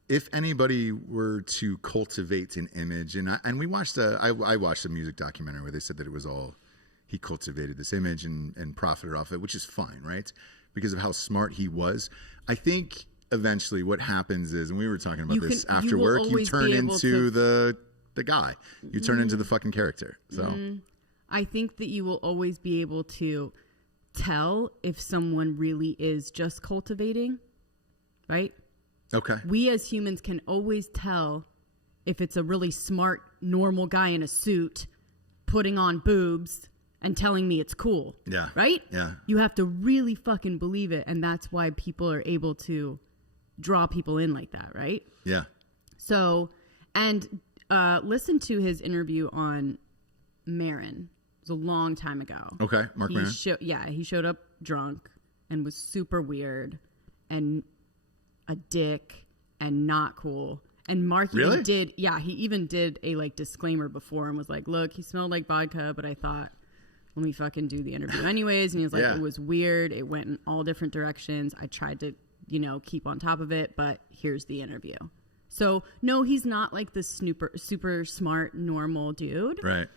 If anybody were to cultivate an image, and we watched I watched a music documentary where they said that it was all, he cultivated this image and profited off it, which is fine, right? Because of how smart he was. I think eventually what happens is, and we were talking about this after will work, you always turn be able into the guy. You turn into the fucking character. So I think that you will always be able to tell if someone really is just cultivating, right? okay. We as humans can always tell if it's a really smart, normal guy in a suit putting on boobs and telling me it's cool. Yeah. Right? Yeah. You have to really fucking believe it, and that's why people are able to draw people in like that, right? Yeah. So, and listen to his interview on Marin. It was a long time ago. Okay. Mark Maron. He showed up drunk and was super weird and a dick and not cool. And Mark Really? he even did a like disclaimer before and was like, look, he smelled like vodka, but I thought, let me fucking do the interview anyways. And he was like, Yeah. It was weird. It went in all different directions. I tried to, keep on top of it, but here's the interview. So no, he's not like this super smart, normal dude. Right.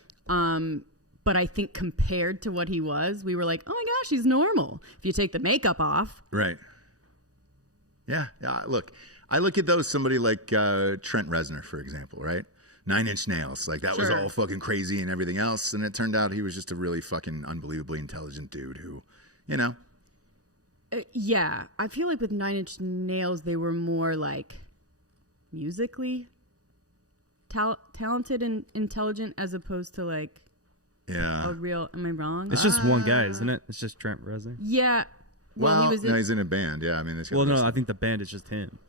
But I think compared to what he was, we were like, oh my gosh, he's normal. If you take the makeup off, Right. Yeah. Look, I look at those, somebody like Trent Reznor, for example, right? 9 Inch Nails. Like, that was all fucking crazy and everything else. And it turned out he was just a really fucking unbelievably intelligent dude who, you know. Yeah. I feel like with 9 Inch Nails, they were more like musically talented and intelligent as opposed to like a real. Am I wrong? It's just one guy, isn't it? It's just Trent Reznor. Yeah. Well, he's in a band. Yeah, I mean, no, I think the band is just him.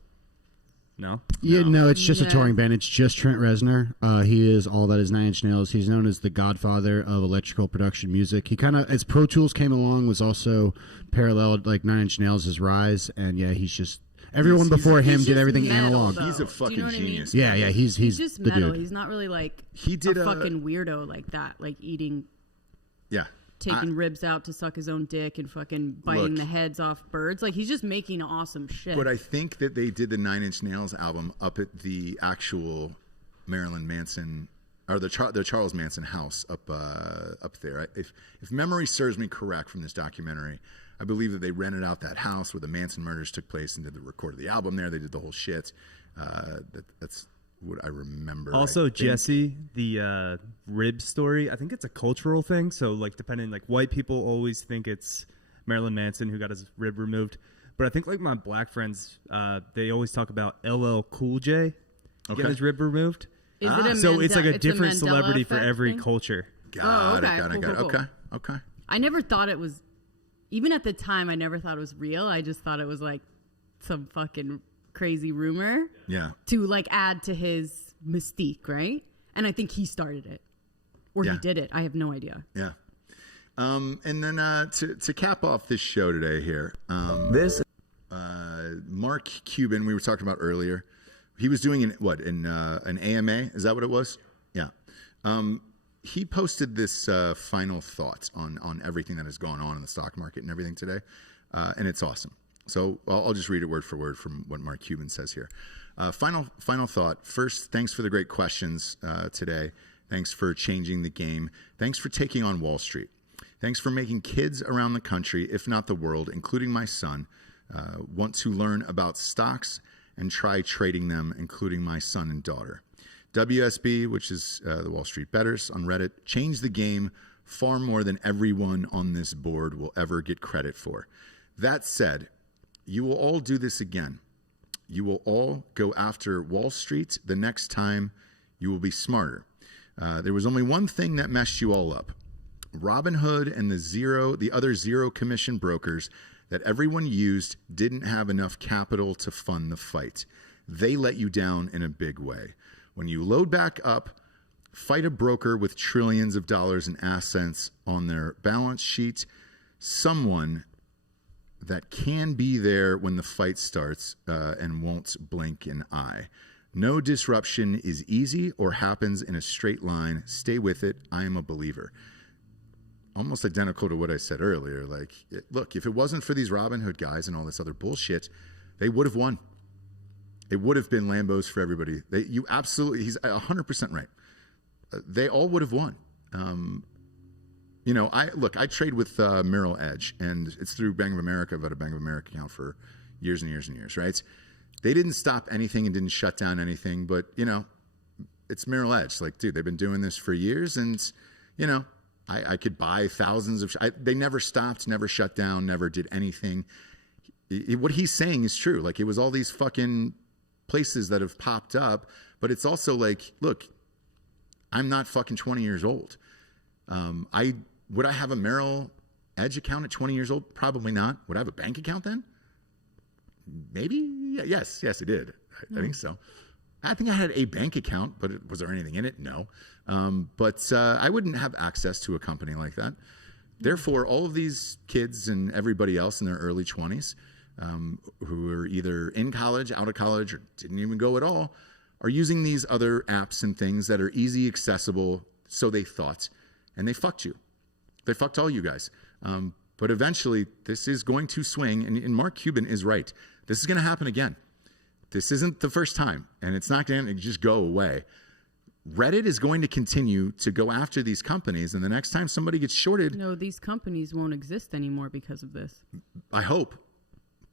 No. Yeah, no, it's just a touring band. It's just Trent Reznor. He is all that is 9 Inch Nails. He's known as the godfather of electrical production music. He kind of, as Pro Tools came along, was also paralleled like 9 Inch Nails' rise. And yeah, he's just. Everyone before him did everything analog. He's a fucking genius. I mean? Yeah, he's just the metal. dude. He's not really like he did a fucking weirdo like that, like eating. Yeah. Taking ribs out to suck his own dick and fucking biting the heads off birds. Like, he's just making awesome shit. But I think that they did the 9 Inch Nails album up at the actual Marilyn Manson, or the Charles Manson house up there. If memory serves me correct from this documentary, I believe that they rented out that house where the Manson murders took place and did the record of the album there. They did the whole shit. That's what I remember. Also, Jesse, the rib story, I think it's a cultural thing. So, like, depending, like, white people always think it's Marilyn Manson who got his rib removed. But I think, like, my black friends, they always talk about LL Cool J get his rib removed. So it's like a different celebrity for every culture. Got it. Cool. Okay. I never thought it was, even at the time, I never thought it was real. I just thought it was like some fucking crazy rumor. Yeah. To like add to his mystique, right? And I think he started it. Or he did it. I have no idea. Yeah. And then to cap off this show today here, Mark Cuban, we were talking about earlier. He was doing an AMA? Is that what it was? Yeah. He posted this final thoughts on everything that has gone on in the stock market and everything today, and it's awesome. So I'll just read it word for word from what Mark Cuban says here. Final thought. First, thanks for the great questions today. Thanks for changing the game. Thanks for taking on Wall Street. Thanks for making kids around the country, if not the world, including my son, want to learn about stocks and try trading them, including my son and daughter. WSB, which is the Wall Street Bettors on Reddit, changed the game far more than everyone on this board will ever get credit for. That said, you will all do this again. You will all go after Wall Street the next time. You will be smarter. There was only one thing that messed you all up. Robinhood and the other zero commission brokers that everyone used didn't have enough capital to fund the fight. They let you down in a big way. When you load back up, fight a broker with trillions of dollars in assets on their balance sheet, someone that can be there when the fight starts and won't blink an eye. No disruption is easy or happens in a straight line. Stay with it. I am a believer. Almost identical to what I said earlier. Like, look, if it wasn't for these Robinhood guys and all this other bullshit, they would have won. It would have been Lambos for everybody. He's 100% right. They all would have won. I trade with Merrill Edge, and it's through Bank of America. I've had a Bank of America account for years and years and years, right? They didn't stop anything and didn't shut down anything, but, it's Merrill Edge. Like, dude, they've been doing this for years, and, I could buy thousands of... they never stopped, never shut down, never did anything. What he's saying is true. Like, it was all these fucking places that have popped up, but it's also like, look, I'm not fucking 20 years old. Would I have a Merrill Edge account at 20 years old? Probably not. Would I have a bank account then? Maybe. Yes, I did. I think so. I think I had a bank account, but was there anything in it? No. But I wouldn't have access to a company like that. Therefore, all of these kids and everybody else in their early 20s who are either in college, out of college, or didn't even go at all, are using these other apps and things that are easy, accessible, so they thought, and they fucked you. They fucked all you guys. But eventually, this is going to swing, and Mark Cuban is right. This is going to happen again. This isn't the first time, and it's not going to just go away. Reddit is going to continue to go after these companies, and the next time somebody gets shorted... No, these companies won't exist anymore because of this. I hope.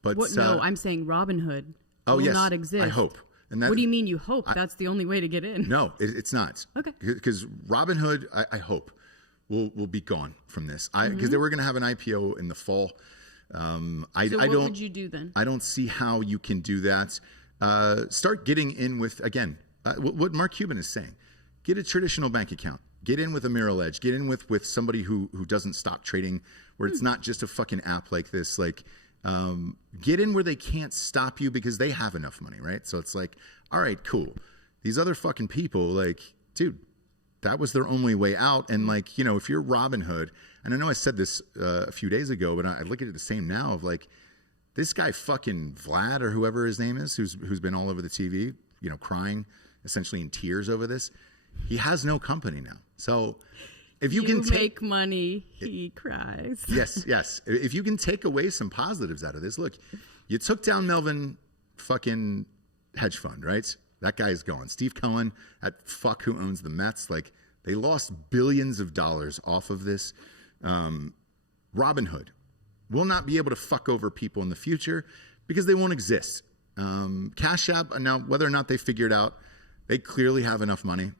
But What? No, I'm saying Robinhood oh will yes, not exist. I hope. And that, what do you mean you hope? That's the only way to get in. No, it's not. Okay. Because Robinhood, I hope, will be gone from this. Because they were going to have an IPO in the fall. So what would you do then? I don't see how you can do that. Start getting in with, again, what Mark Cuban is saying. Get a traditional bank account. Get in with a Merrill Edge. Get in with somebody who doesn't stop trading, where it's not just a fucking app like this. Like, get in where they can't stop you because they have enough money, right? So it's like, all right, cool. These other fucking people, like, dude, that was their only way out. And like, you know, if you're Robinhood, and I know I said this a few days ago, but I look at it the same now of like, this guy fucking Vlad or whoever his name is, who's been all over the TV, you know, crying essentially in tears over this. He has no company now. So if you can make money, he cries. Yes. If you can take away some positives out of this, look, you took down Melvin fucking hedge fund, right? That guy's gone. Steve Cohen, that fuck who owns the Mets, like they lost billions of dollars off of this. Robinhood will not be able to fuck over people in the future because they won't exist. Cash App, now whether or not they figured out, they clearly have enough money.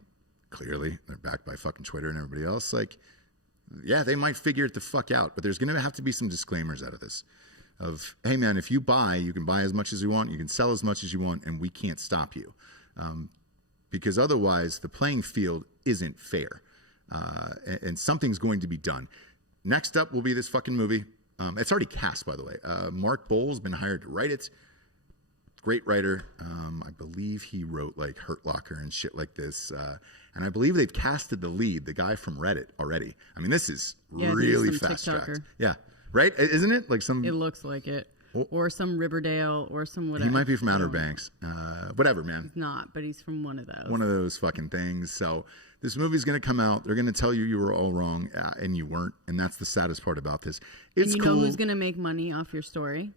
Clearly, they're backed by fucking Twitter and everybody else. Like, yeah, they might figure it the fuck out, but there's going to have to be some disclaimers out of this. Of, hey man, if you buy, you can buy as much as you want, you can sell as much as you want, and we can't stop you. Because otherwise, the playing field isn't fair. And something's going to be done. Next up will be this fucking movie. It's already cast, by the way. Mark Bowles been hired to write it. Great writer. I believe he wrote like Hurt Locker and shit like this. And I believe they've casted the lead, the guy from Reddit already. I mean, this is really fast tracked. Yeah. Right? Isn't it? Like some. It looks like it. Or some Riverdale or some whatever. He might be from Outer Banks. Whatever, man. He's not, but he's from one of those. One of those fucking things. So this movie's going to come out. They're going to tell you were all wrong and you weren't. And that's the saddest part about this. It's and you cool. know who's going to make money off your story?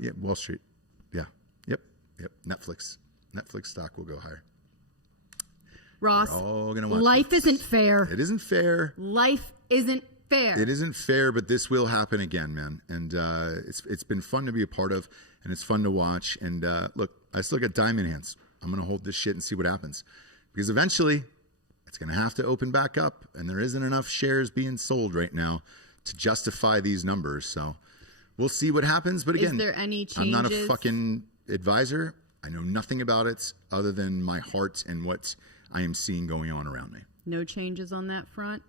Yeah, Wall Street. Yeah. Yep. Netflix stock will go higher. Ross, life isn't fair. It isn't fair. Life isn't fair. It isn't fair, but this will happen again, man. And it's been fun to be a part of, and it's fun to watch. And look, I still got diamond hands. I'm going to hold this shit and see what happens. Because eventually, it's going to have to open back up, and there isn't enough shares being sold right now to justify these numbers. So we'll see what happens. But again, is there any changes? I'm not a fucking advisor. I know nothing about it other than my heart and what I am seeing going on around me. No changes on that front?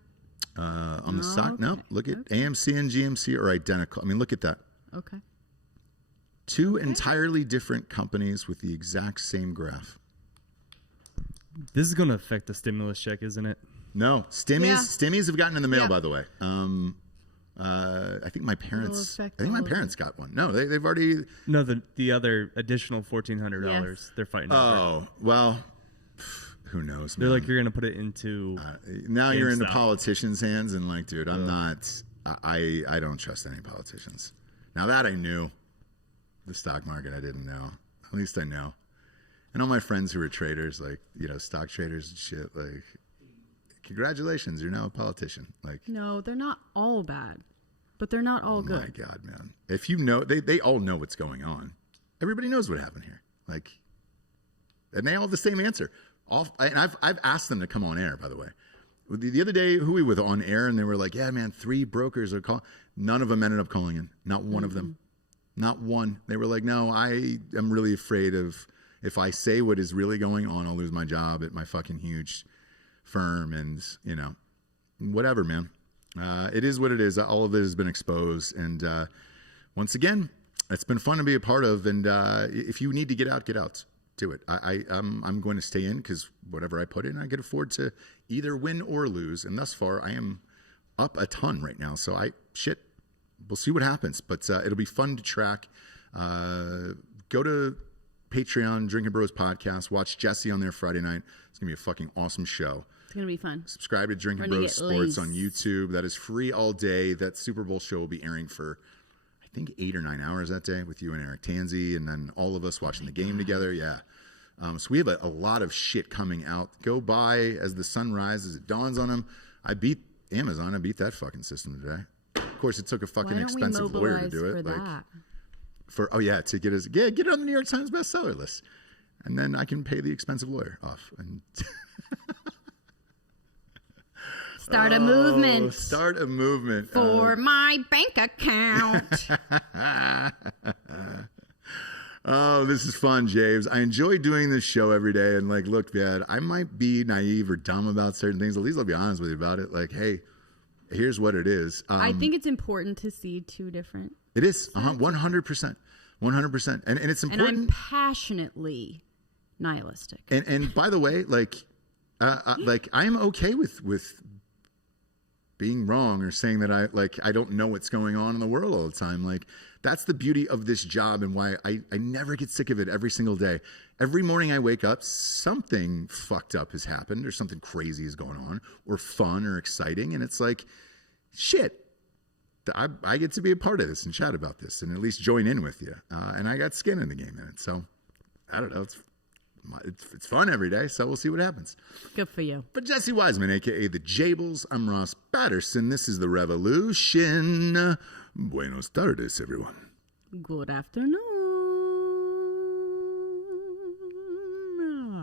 On the stock? No. Look at AMC and GMC are identical. I mean, look at that. Okay. Two entirely different companies with the exact same graph. This is going to affect the stimulus check, isn't it? No. Stimmies have gotten in the mail, by the way. I think my parents got one. No, they've already. No, the other additional $1,400 they're fighting over. Oh, well, who knows, man. They're like, you're going to put it into now you're into politicians' hands, and like, dude, I'm not. I don't trust any politicians. Now that I knew, the stock market I didn't know. At least I know. And all my friends who are traders, like, you know, stock traders and shit, like, congratulations, you're now a politician. Like, no, they're not all bad, but they're not all good. My God, man. If you know, they all know what's going on. Everybody knows what happened here. Like, and they all have the same answer. And I've asked them to come on air, by the way. The other day, who we with on air, and they were like, yeah, man, 3 brokers are calling. None of them ended up calling in. Not one of them. Not one. They were like, no, I am really afraid of, if I say what is really going on, I'll lose my job at my fucking huge firm, and, you know, whatever, man. It is what it is. All of it has been exposed, and once again, it's been fun to be a part of. And if you need to get out, do it. I'm going to stay in because whatever I put in, I can afford to either win or lose. And thus far, I am up a ton right now. So we'll see what happens. But it'll be fun to track. Go to Patreon, Drinking Bros Podcast. Watch Jesse on there Friday night. It's going to be a fucking awesome show. It's going to be fun. Subscribe to Drinking Bros Sports on YouTube. That is free all day. That Super Bowl show will be airing for, I think, 8 or 9 hours that day with you and Eric Tanzi, and then all of us watching the game together. Yeah. So we have a lot of shit coming out. Go buy as the sun rises. It dawns on them. I beat Amazon. I beat that fucking system today. Of course, it took a fucking expensive lawyer to do it. to get it on the New York Times bestseller list, and then I can pay the expensive lawyer off and Start a movement. Start a movement for my bank account. Oh, this is fun, James. I enjoy doing this show every day. And like, look, Dad, I might be naive or dumb about certain things. At least I'll be honest with you about it. Like, hey, here's what it is. I think it's important to see two different. It is 100%, 100%, and it's important. And I'm passionately nihilistic. And by the way, like I'm okay with being wrong or saying that I don't know what's going on in the world all the time. Like, that's the beauty of this job and why I never get sick of it every single day. Every morning I wake up, something fucked up has happened or something crazy is going on or fun or exciting. And it's like, shit, I get to be a part of this and chat about this and at least join in with you. And I got skin in the game in it. So I don't know. It's fun every day, so we'll see what happens. Good for you. But Jesse Wiseman, a.k.a. The Jables, I'm Ross Patterson. This is The Revolution. Buenos tardes, everyone. Good afternoon.